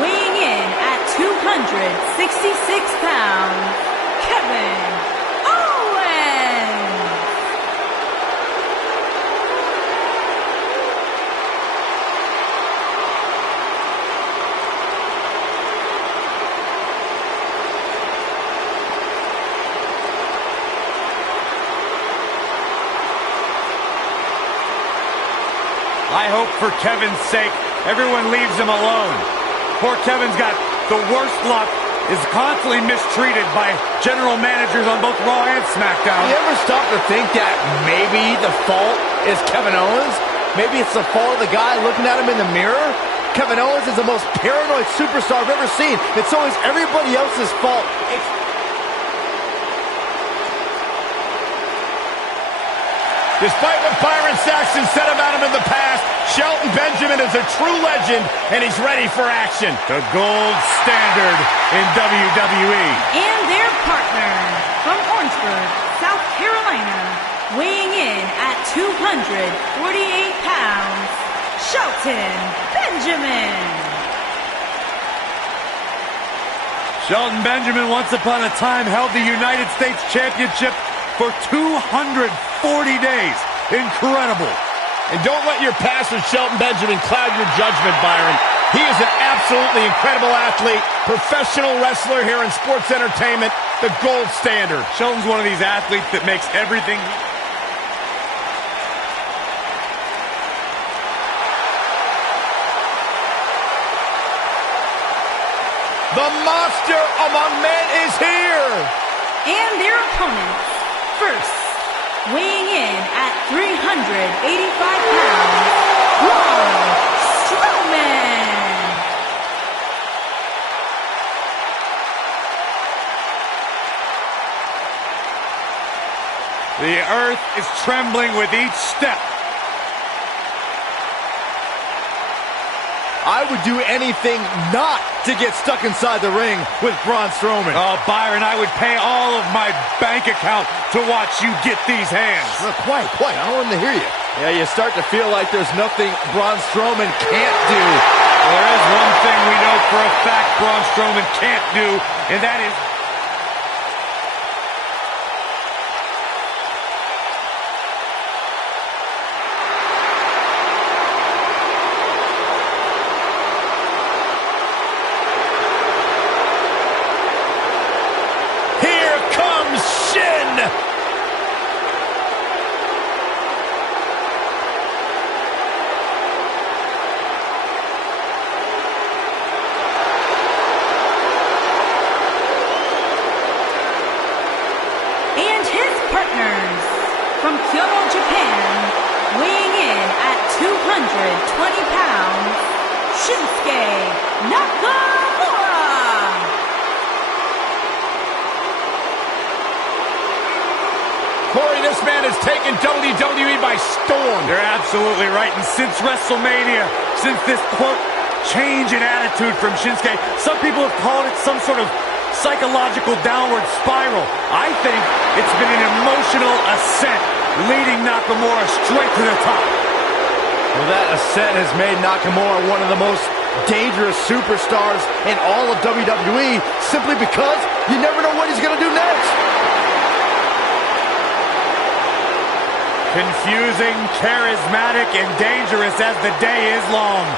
Weighing in at 266 pounds, Kevin Owens. I hope for Kevin's sake, everyone leaves him alone. Poor Kevin's got the worst luck, is constantly mistreated by general managers on both Raw and SmackDown. You ever stop to think that maybe the fault is Kevin Owens? Maybe it's the fault of the guy looking at him in the mirror? Kevin Owens is the most paranoid superstar I've ever seen. It's always everybody else's fault. Despite what Byron Saxton said about him in the past, Shelton Benjamin is a true legend, and he's ready for action. The gold standard in WWE. And their partner from Orangeburg, South Carolina, weighing in at 248 pounds, Shelton Benjamin. Shelton Benjamin once upon a time held the United States Championship for 240 days. Incredible. And don't let your past with Shelton Benjamin cloud your judgment, Byron. He is an absolutely incredible athlete, professional wrestler here in sports entertainment, the gold standard. Shelton's one of these athletes that makes everything... The monster among men is here. And their opponents, first, weighing in at 385 pounds, Braun Strowman. The earth is trembling with each step. I would do anything not to get stuck inside the ring with Braun Strowman. Oh, Byron, I would pay all of my bank account to watch you get these hands. No, quiet. I don't want him to hear you. Yeah, you start to feel like there's nothing Braun Strowman can't do. Well, there is one thing we know for a fact Braun Strowman can't do, and that is... From Kyoto, Japan, weighing in at 220 pounds, Shinsuke Nakamura. Corey, this man has taken WWE by storm. You're absolutely right. And since WrestleMania, since this, quote, change in attitude from Shinsuke, some people have called it some sort of psychological downward spiral. I think it's been an emotional ascent, leading Nakamura straight to the top. Well, that ascent has made Nakamura one of the most dangerous superstars in all of WWE, simply because you never know what he's going to do next. Confusing, charismatic, and dangerous as the day is long.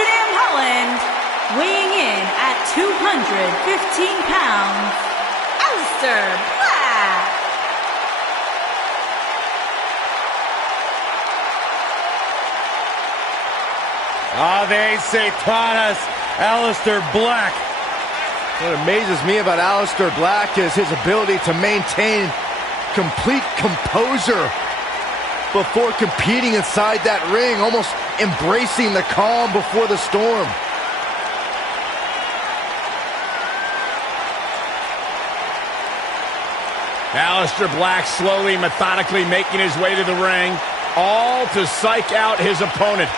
Amsterdam, Holland, weighing in at 215 pounds, Aleister Black. Ave Satanas, Aleister Black. What amazes me about Aleister Black is his ability to maintain complete composure before competing inside that ring, almost embracing the calm before the storm. Aleister Black slowly, methodically making his way to the ring, all to psych out his opponent.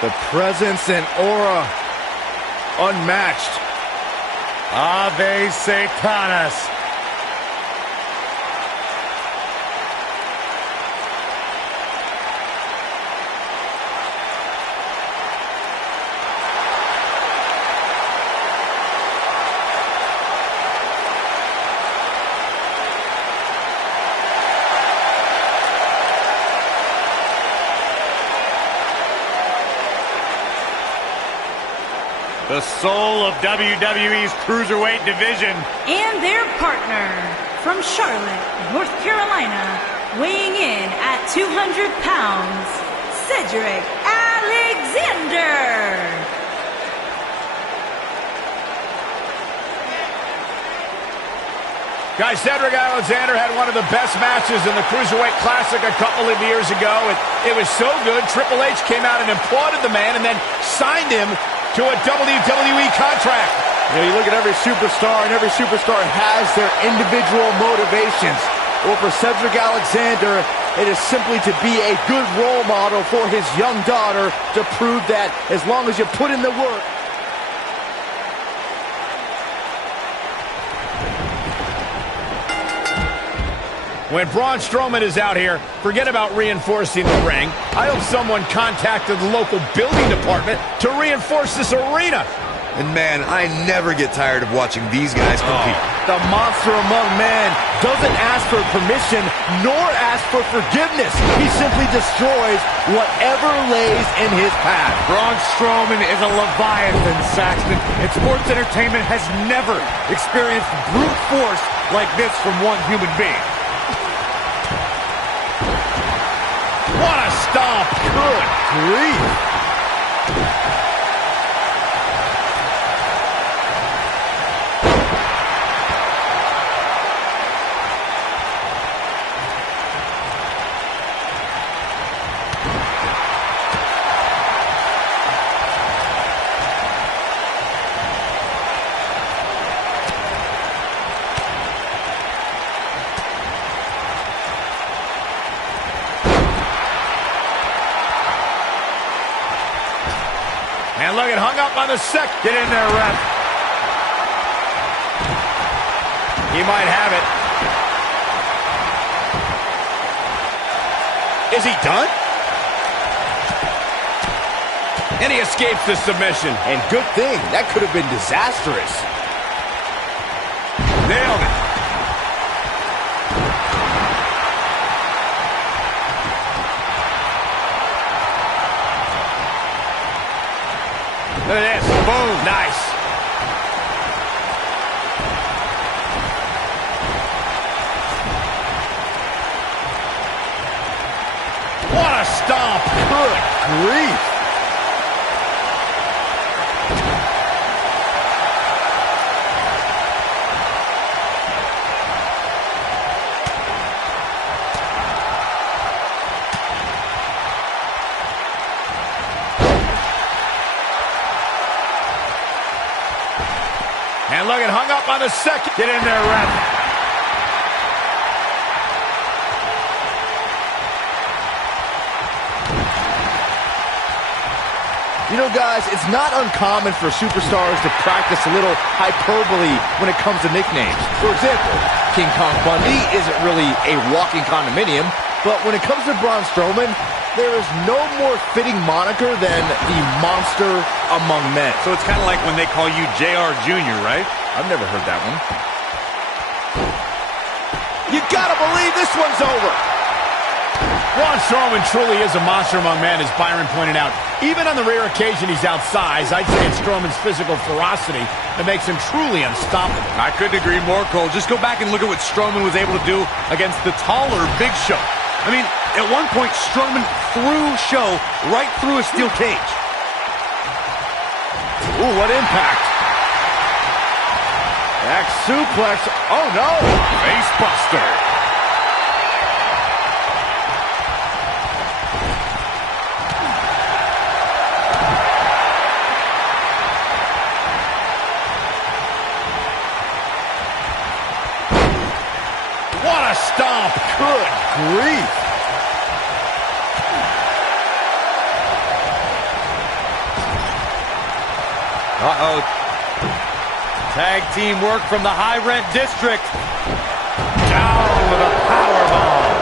The presence and aura, unmatched. Ave Satanas. The soul of WWE's Cruiserweight division. And their partner from Charlotte, North Carolina, weighing in at 200 pounds, Cedric Alexander. Guys, Cedric Alexander had one of the best matches in the Cruiserweight Classic a couple of years ago. It was so good, Triple H came out and applauded the man and then signed him to a WWE contract. You know, you look at every superstar, and every superstar has their individual motivations. Well, for Cedric Alexander, it is simply to be a good role model for his young daughter to prove that as long as you put in the work. When Braun Strowman is out here, forget about reinforcing the ring. I hope someone contacted the local building department to reinforce this arena. And man, I never get tired of watching these guys compete. The monster among men doesn't ask for permission nor ask for forgiveness. He simply destroys whatever lays in his path. Braun Strowman is a Leviathan, Saxton, and sports entertainment has never experienced brute force like this from one human being. What a stomp! Good grief! And look, it hung up on the second. Get in there, ref. He might have it. Is he done? And he escapes the submission. And good thing, that could have been disastrous. Nailed it. Look at this. Boom. Nice. What a stomp. Good grief! And look, it hung up on the second. Get in there, ref. You know, guys, it's not uncommon for superstars to practice a little hyperbole when it comes to nicknames. For example, King Kong Bundy isn't really a walking condominium. but when it comes to Braun Strowman, there is no more fitting moniker than the monster among men. So it's kind of like when they call you JR Jr., right? I've never heard that one. You gotta believe this one's over. Braun Strowman truly is a monster among men, as Byron pointed out. Even on the rare occasion he's outsized, I'd say it's Strowman's physical ferocity that makes him truly unstoppable. I couldn't agree more, Cole. Just go back and look at what Strowman was able to do against the taller Big Show. I mean, at one point, Strowman threw Show right through a steel cage. Ooh, what impact. Back suplex. Oh, no. Face buster. What a stomp. Good grief. Uh-oh. Tag team work from the high rent district. Down with a powerbomb.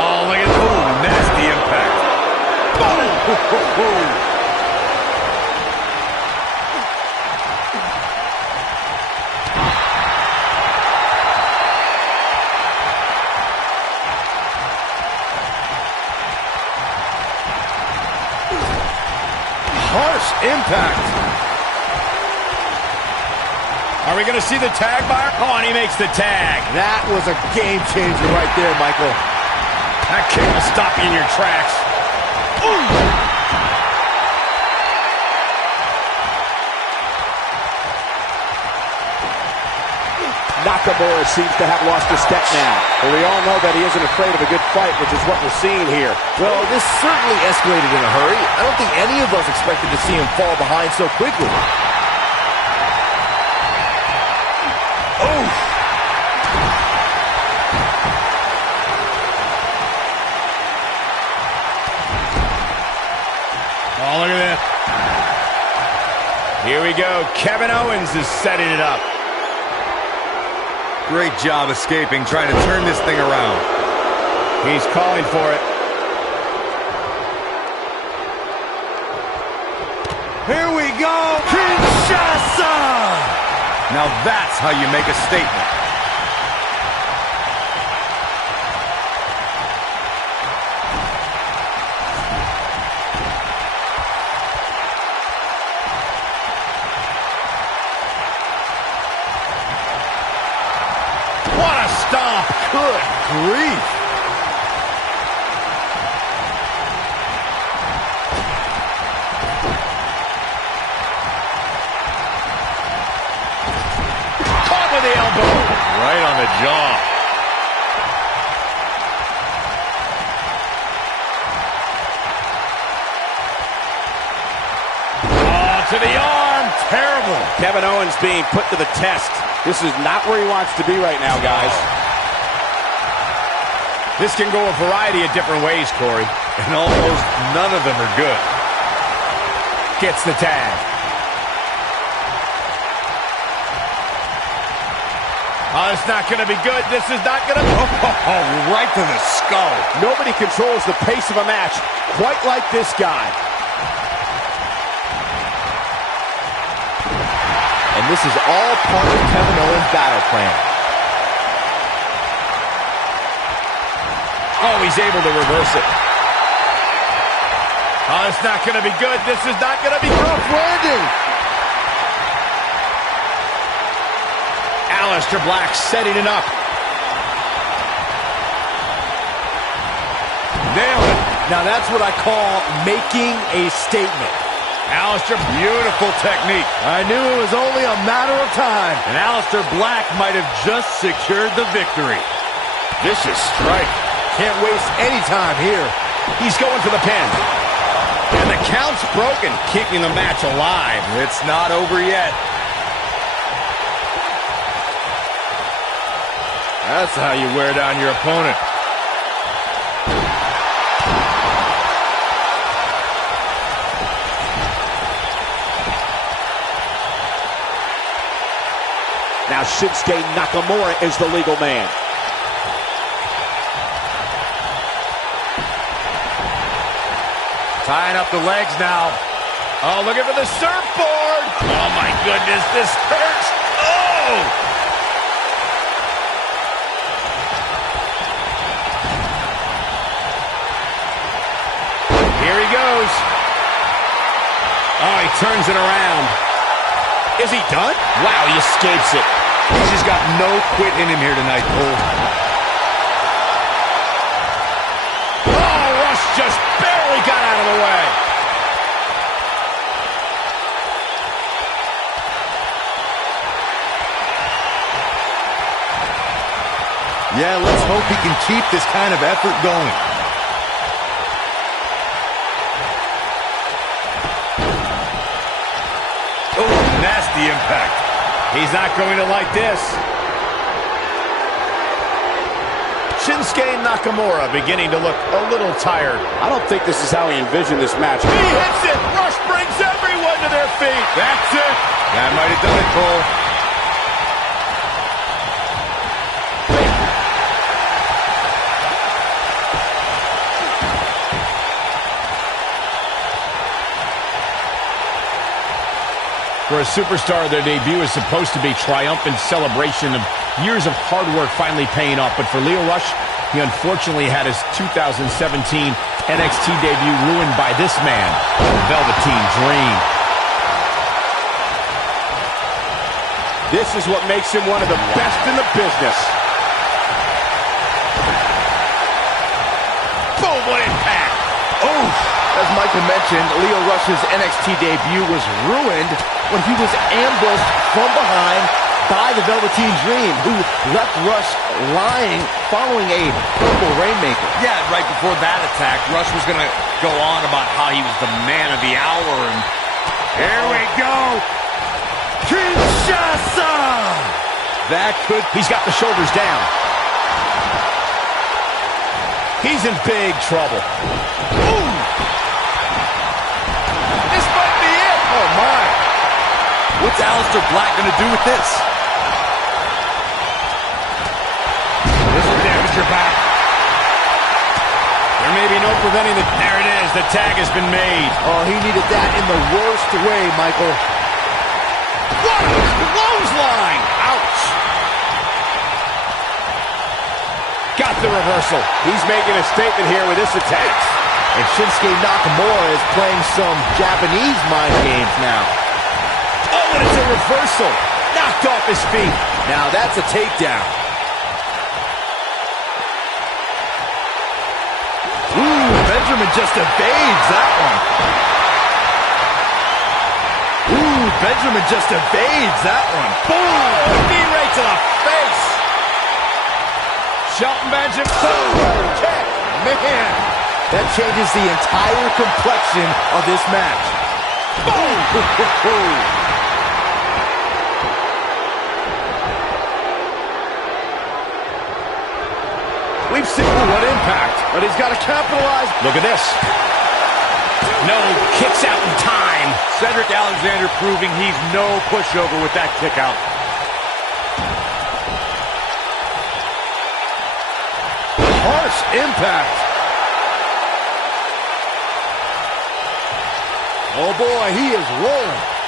Oh, look at that. Ooh, nasty impact. Boom. Harsh impact. Are we going to see the tag, Byron? Oh, and he makes the tag. That was a game changer right there, Michael. That kick will stop you in your tracks. Nakamura seems to have lost a step now. But we all know that he isn't afraid of a good fight, which is what we're seeing here. Well, this certainly escalated in a hurry. I don't think any of us expected to see him fall behind so quickly. Oh! Oh, look at that. Here we go. Kevin Owens is setting it up. Great job escaping, trying to turn this thing around. He's calling for it. Here we go! Kinshasa! Now that's how you make a statement. What a stomp! Good grief. Caught with the elbow. Right on the jaw. Oh, to the arm. Terrible. Kevin Owens being put to the test. This is not where he wants to be right now, guys. This can go a variety of different ways, Corey. And almost none of them are good. Gets the tag. Oh, it's not going to be good. This is not going to be... Oh, right to the skull. Nobody controls the pace of a match quite like this guy. And this is all part of Kevin Owens' battle plan. Oh, he's able to reverse it. Oh, it's not going to be good. This is not going to be Rough landing. Aleister Black setting it up. Nailed it. Now that's what I call making a statement. Aleister, beautiful technique. I knew it was only a matter of time. And Aleister Black might have just secured the victory. Vicious strike. Can't waste any time here. He's going for the pin. And the count's broken, keeping the match alive. It's not over yet. That's how you wear down your opponent. Now now Shinsuke Nakamura is the legal man. Tying up the legs now. Oh, looking for the surfboard. Oh, my goodness, this hurts. Oh! Here he goes. Oh, he turns it around. Is he done? Wow, he escapes it. He's just got no quit in him here tonight, Cole. Oh, Rush just barely got out of the way. Yeah, let's hope he can keep this kind of effort going. Oh, nasty impact. He's not going to like this. Shinsuke Nakamura beginning to look a little tired. I don't think this is how he envisioned this match. He hits it! Rush brings everyone to their feet. That's it. That might have done it, Cole. For a superstar, their debut is supposed to be triumphant celebration of years of hard work finally paying off. But for Lio Rush, he unfortunately had his 2017 NXT debut ruined by this man, the Velveteen Dream. This is what makes him one of the best in the business. Boom, what impact! Oh, as Michael mentioned, Lio Rush's NXT debut was ruined when he was ambushed from behind by the Velveteen Dream, who left Rush lying following a purple Rainmaker. Yeah, right before that attack, Rush was going to go on about how he was the man of the hour. And Here we go. Kinshasa! That could... He's got the shoulders down. He's in big trouble. Ooh! This might be it! Oh, my! what's Aleister Black going to do with this? This will damage your back. There may be no preventing the... There it is. The tag has been made. Oh, he needed that in the worst way, Michael. What a clothesline! Ouch! Got the reversal. He's making a statement here with this attack. And Shinsuke Nakamura is playing some Japanese mind games now. Oh, and it's a reversal. Knocked off his feet. Now that's a takedown. Ooh, Benjamin just evades that one. Ooh, Benjamin just evades that one. Boom! Knee right to the face. Shelton Benjamin. Boom! Kick. Man, that changes the entire complexion of this match. Boom! We've seen what impact. But he's got to capitalize. Look at this. No kicks out in time. Cedric Alexander proving he's no pushover with that kick out. Harsh impact. Oh boy, he is rolling.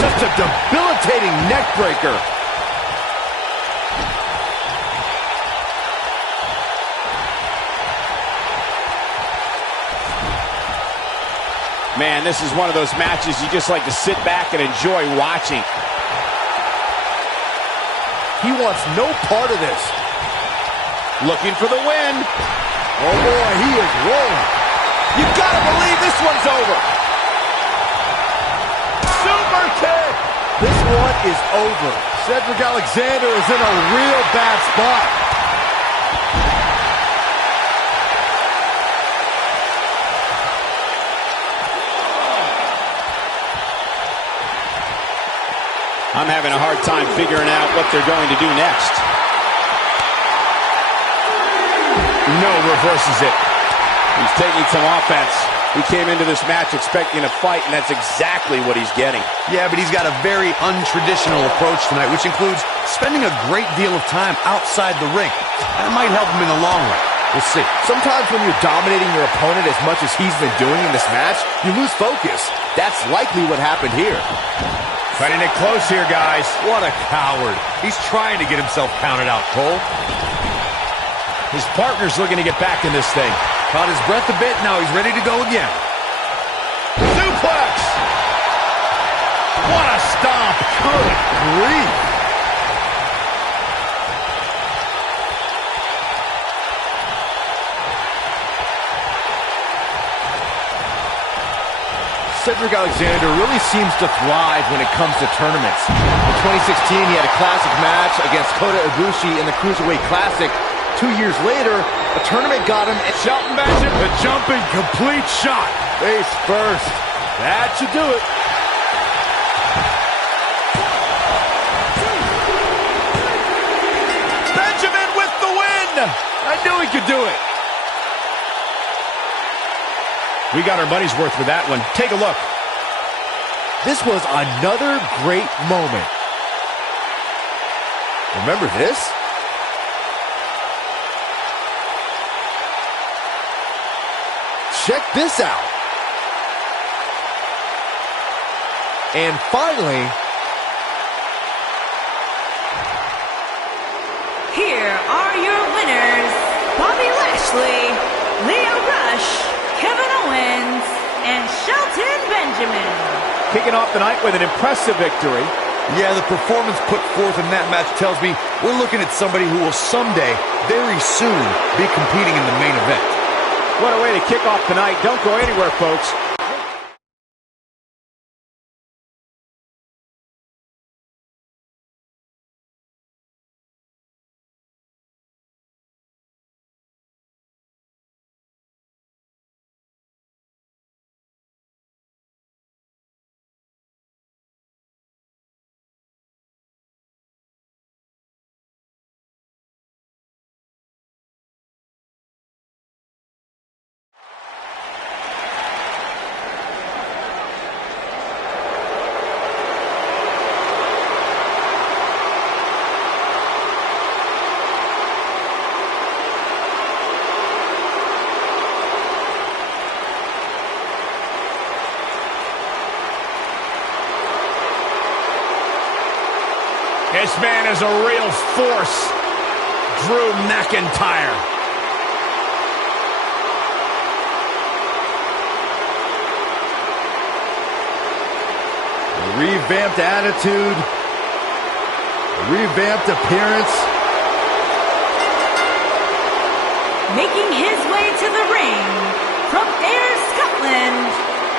Just a debilitating neck breaker. Man, this is one of those matches you just like to sit back and enjoy watching. He wants no part of this. Looking for the win. Oh boy, he is rolling. You gotta believe this one's over. Super kick. This one is over. Cedric Alexander is in a real bad spot. I'm having a hard time figuring out what they're going to do next. No, reverses it. He's taking some offense. He came into this match expecting a fight, and that's exactly what he's getting. Yeah, but he's got a very untraditional approach tonight, which includes spending a great deal of time outside the ring. That might help him in the long run. We'll see. Sometimes when you're dominating your opponent as much as he's been doing in this match, you lose focus. That's likely what happened here. Cutting it close here, guys. What a coward. He's trying to get himself counted out, Cole. His partner's looking to get back in this thing. Caught his breath a bit, now he's ready to go again. Suplex! What a stomp! Good grief. Cedric Alexander really seems to thrive when it comes to tournaments. In 2016, he had a classic match against Kota Ibushi in the Cruiserweight Classic. 2 years later, a tournament got him at Shelton Benjamin, the jumping complete shot. face first. That should do it. Benjamin with the win! I knew he could do it. We got our money's worth with that one. Take a look. This was another great moment. Remember this? Check this out. And finally, Here are your winners, Bobby Lashley, Leo Rush, Kevin Owens, and Shelton Benjamin. Kicking off the night with an impressive victory. Yeah, the performance put forth in that match tells me we're looking at somebody who will someday, very soon, be competing in the main event. What a way to kick off the night. Don't go anywhere, folks. This man is a real force. Drew McIntyre. a revamped attitude, a revamped appearance. Making his way to the ring from Ayr, Scotland,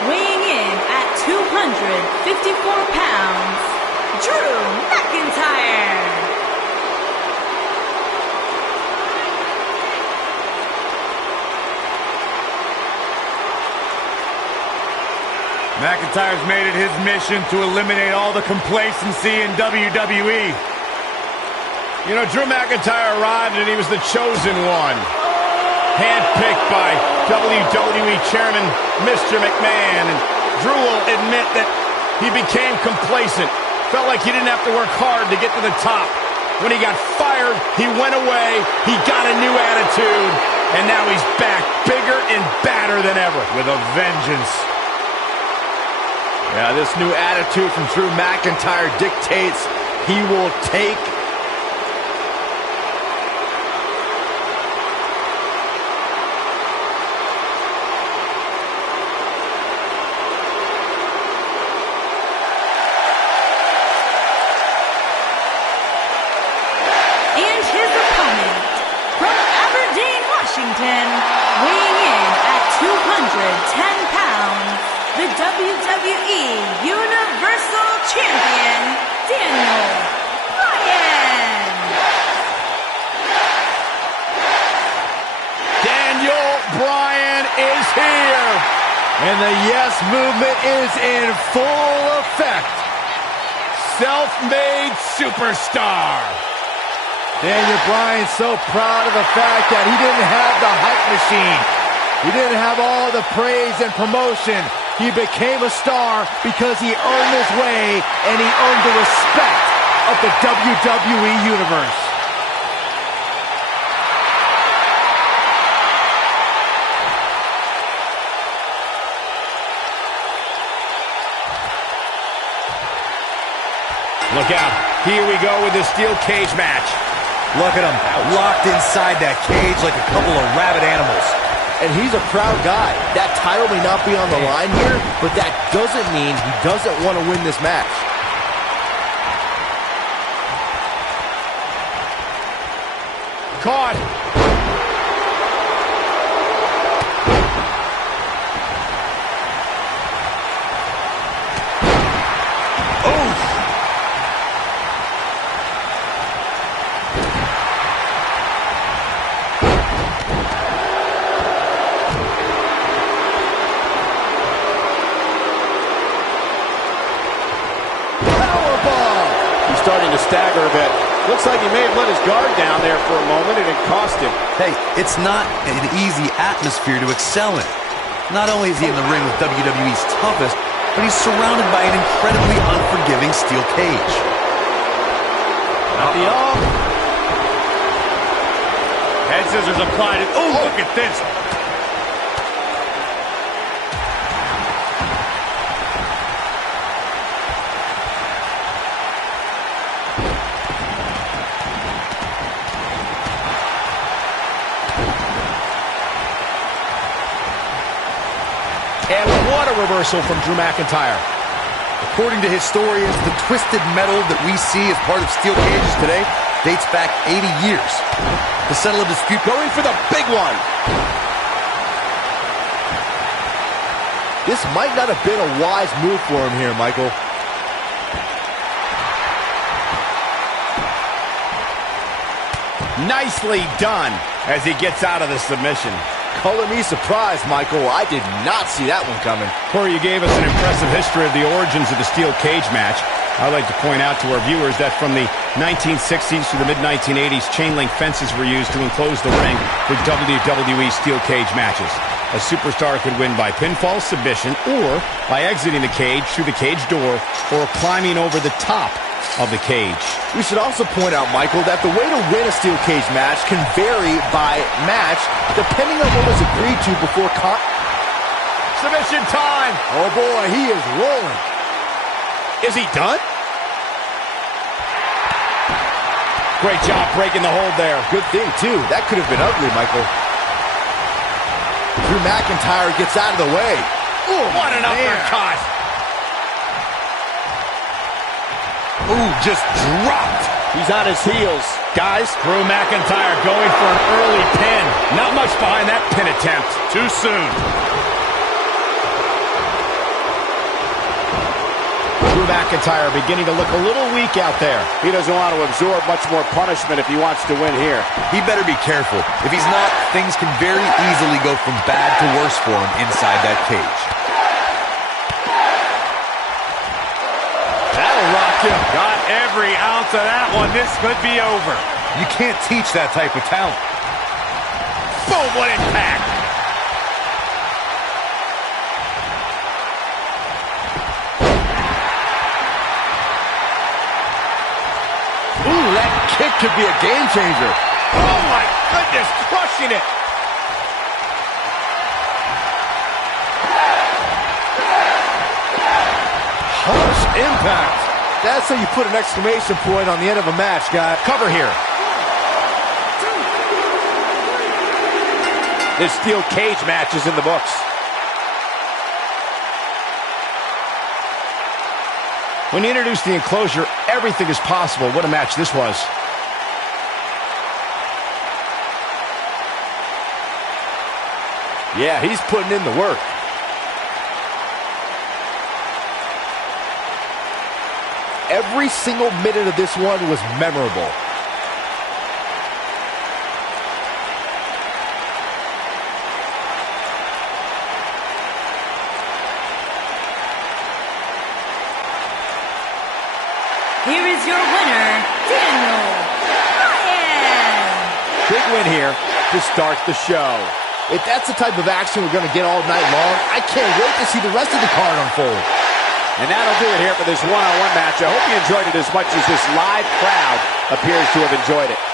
weighing in at 254 pounds, Drew McIntyre. McIntyre's made it his mission to eliminate all the complacency in WWE. You know, Drew McIntyre arrived and he was the chosen one. Handpicked by WWE Chairman Mr. McMahon. And Drew will admit that he became complacent. Felt like he didn't have to work hard to get to the top. When he got fired, he went away. He got a new attitude. And now he's back, bigger and badder than ever. With a vengeance. Yeah, this new attitude from Drew McIntyre dictates he will take weighing in at 210 pounds, the WWE Universal Champion, Daniel Bryan. Daniel Bryan is here. And the Yes movement is in full effect. Self-made superstar. Daniel Bryan's so proud of the fact that he didn't have the hype machine. He didn't have all the praise and promotion. He became a star because he earned his way, and he earned the respect of the WWE Universe. Look out. Here we go with the steel cage match. Look at him, locked inside that cage like a couple of rabid animals. And he's a proud guy. That title may not be on the line here, but that doesn't mean he doesn't want to win this match. Caught. Starting to stagger a bit. Looks like he may have let his guard down there for a moment, and it cost him. Hey, it's not an easy atmosphere to excel in. Not only is he in the ring with WWE's toughest, but he's surrounded by an incredibly unforgiving steel cage. Not the arm. Head scissors applied. Oh, look at this. And what a reversal from Drew McIntyre. According to historians, the twisted metal that we see as part of steel cages today dates back 80 years. To settle a dispute, Going for the big one. This might not have been a wise move for him here, Michael. Nicely done as he gets out of the submission. Color me surprised, Michael. I did not see that one coming. Corey, you gave us an impressive history of the origins of the steel cage match. I'd like to point out to our viewers that from the 1960s to the mid-1980s, chain link fences were used to enclose the ring for WWE steel cage matches. A superstar could win by pinfall, submission, or by exiting the cage through the cage door or climbing over the top of the cage. We should also point out, Michael, that the way to win a steel cage match can vary by match depending on what was agreed to before Submission time! Oh boy, he is rolling. Is he done? Great job breaking the hold there. Good thing, too. That could have been ugly, Michael. Drew McIntyre gets out of the way. Ooh, what an uppercut! ooh, just dropped. He's on his heels. Guys, Drew McIntyre going for an early pin. Not much behind that pin attempt. Too soon. Drew McIntyre beginning to look a little weak out there. he doesn't want to absorb much more punishment if he wants to win here. He better be careful. If he's not, things can very easily go from bad to worse for him inside that cage. That'll rock him. Got every ounce of that one. This could be over. You can't teach that type of talent. Boom, what impact! Ooh, that kick could be a game changer. Oh my goodness, crushing it! Harsh impact. That's how you put an exclamation point on the end of a match, guy. Cover here. This steel cage match is in the books. When you introduce the enclosure, everything is possible. What a match this was. Yeah, he's putting in the work. Every single minute of this one was memorable. Here is your winner, Daniel Bryan. Big win here to start the show. If that's the type of action we're going to get all night long, I can't wait to see the rest of the card unfold. And that'll do it here for this one-on-one match. I hope you enjoyed it as much as this live crowd appears to have enjoyed it.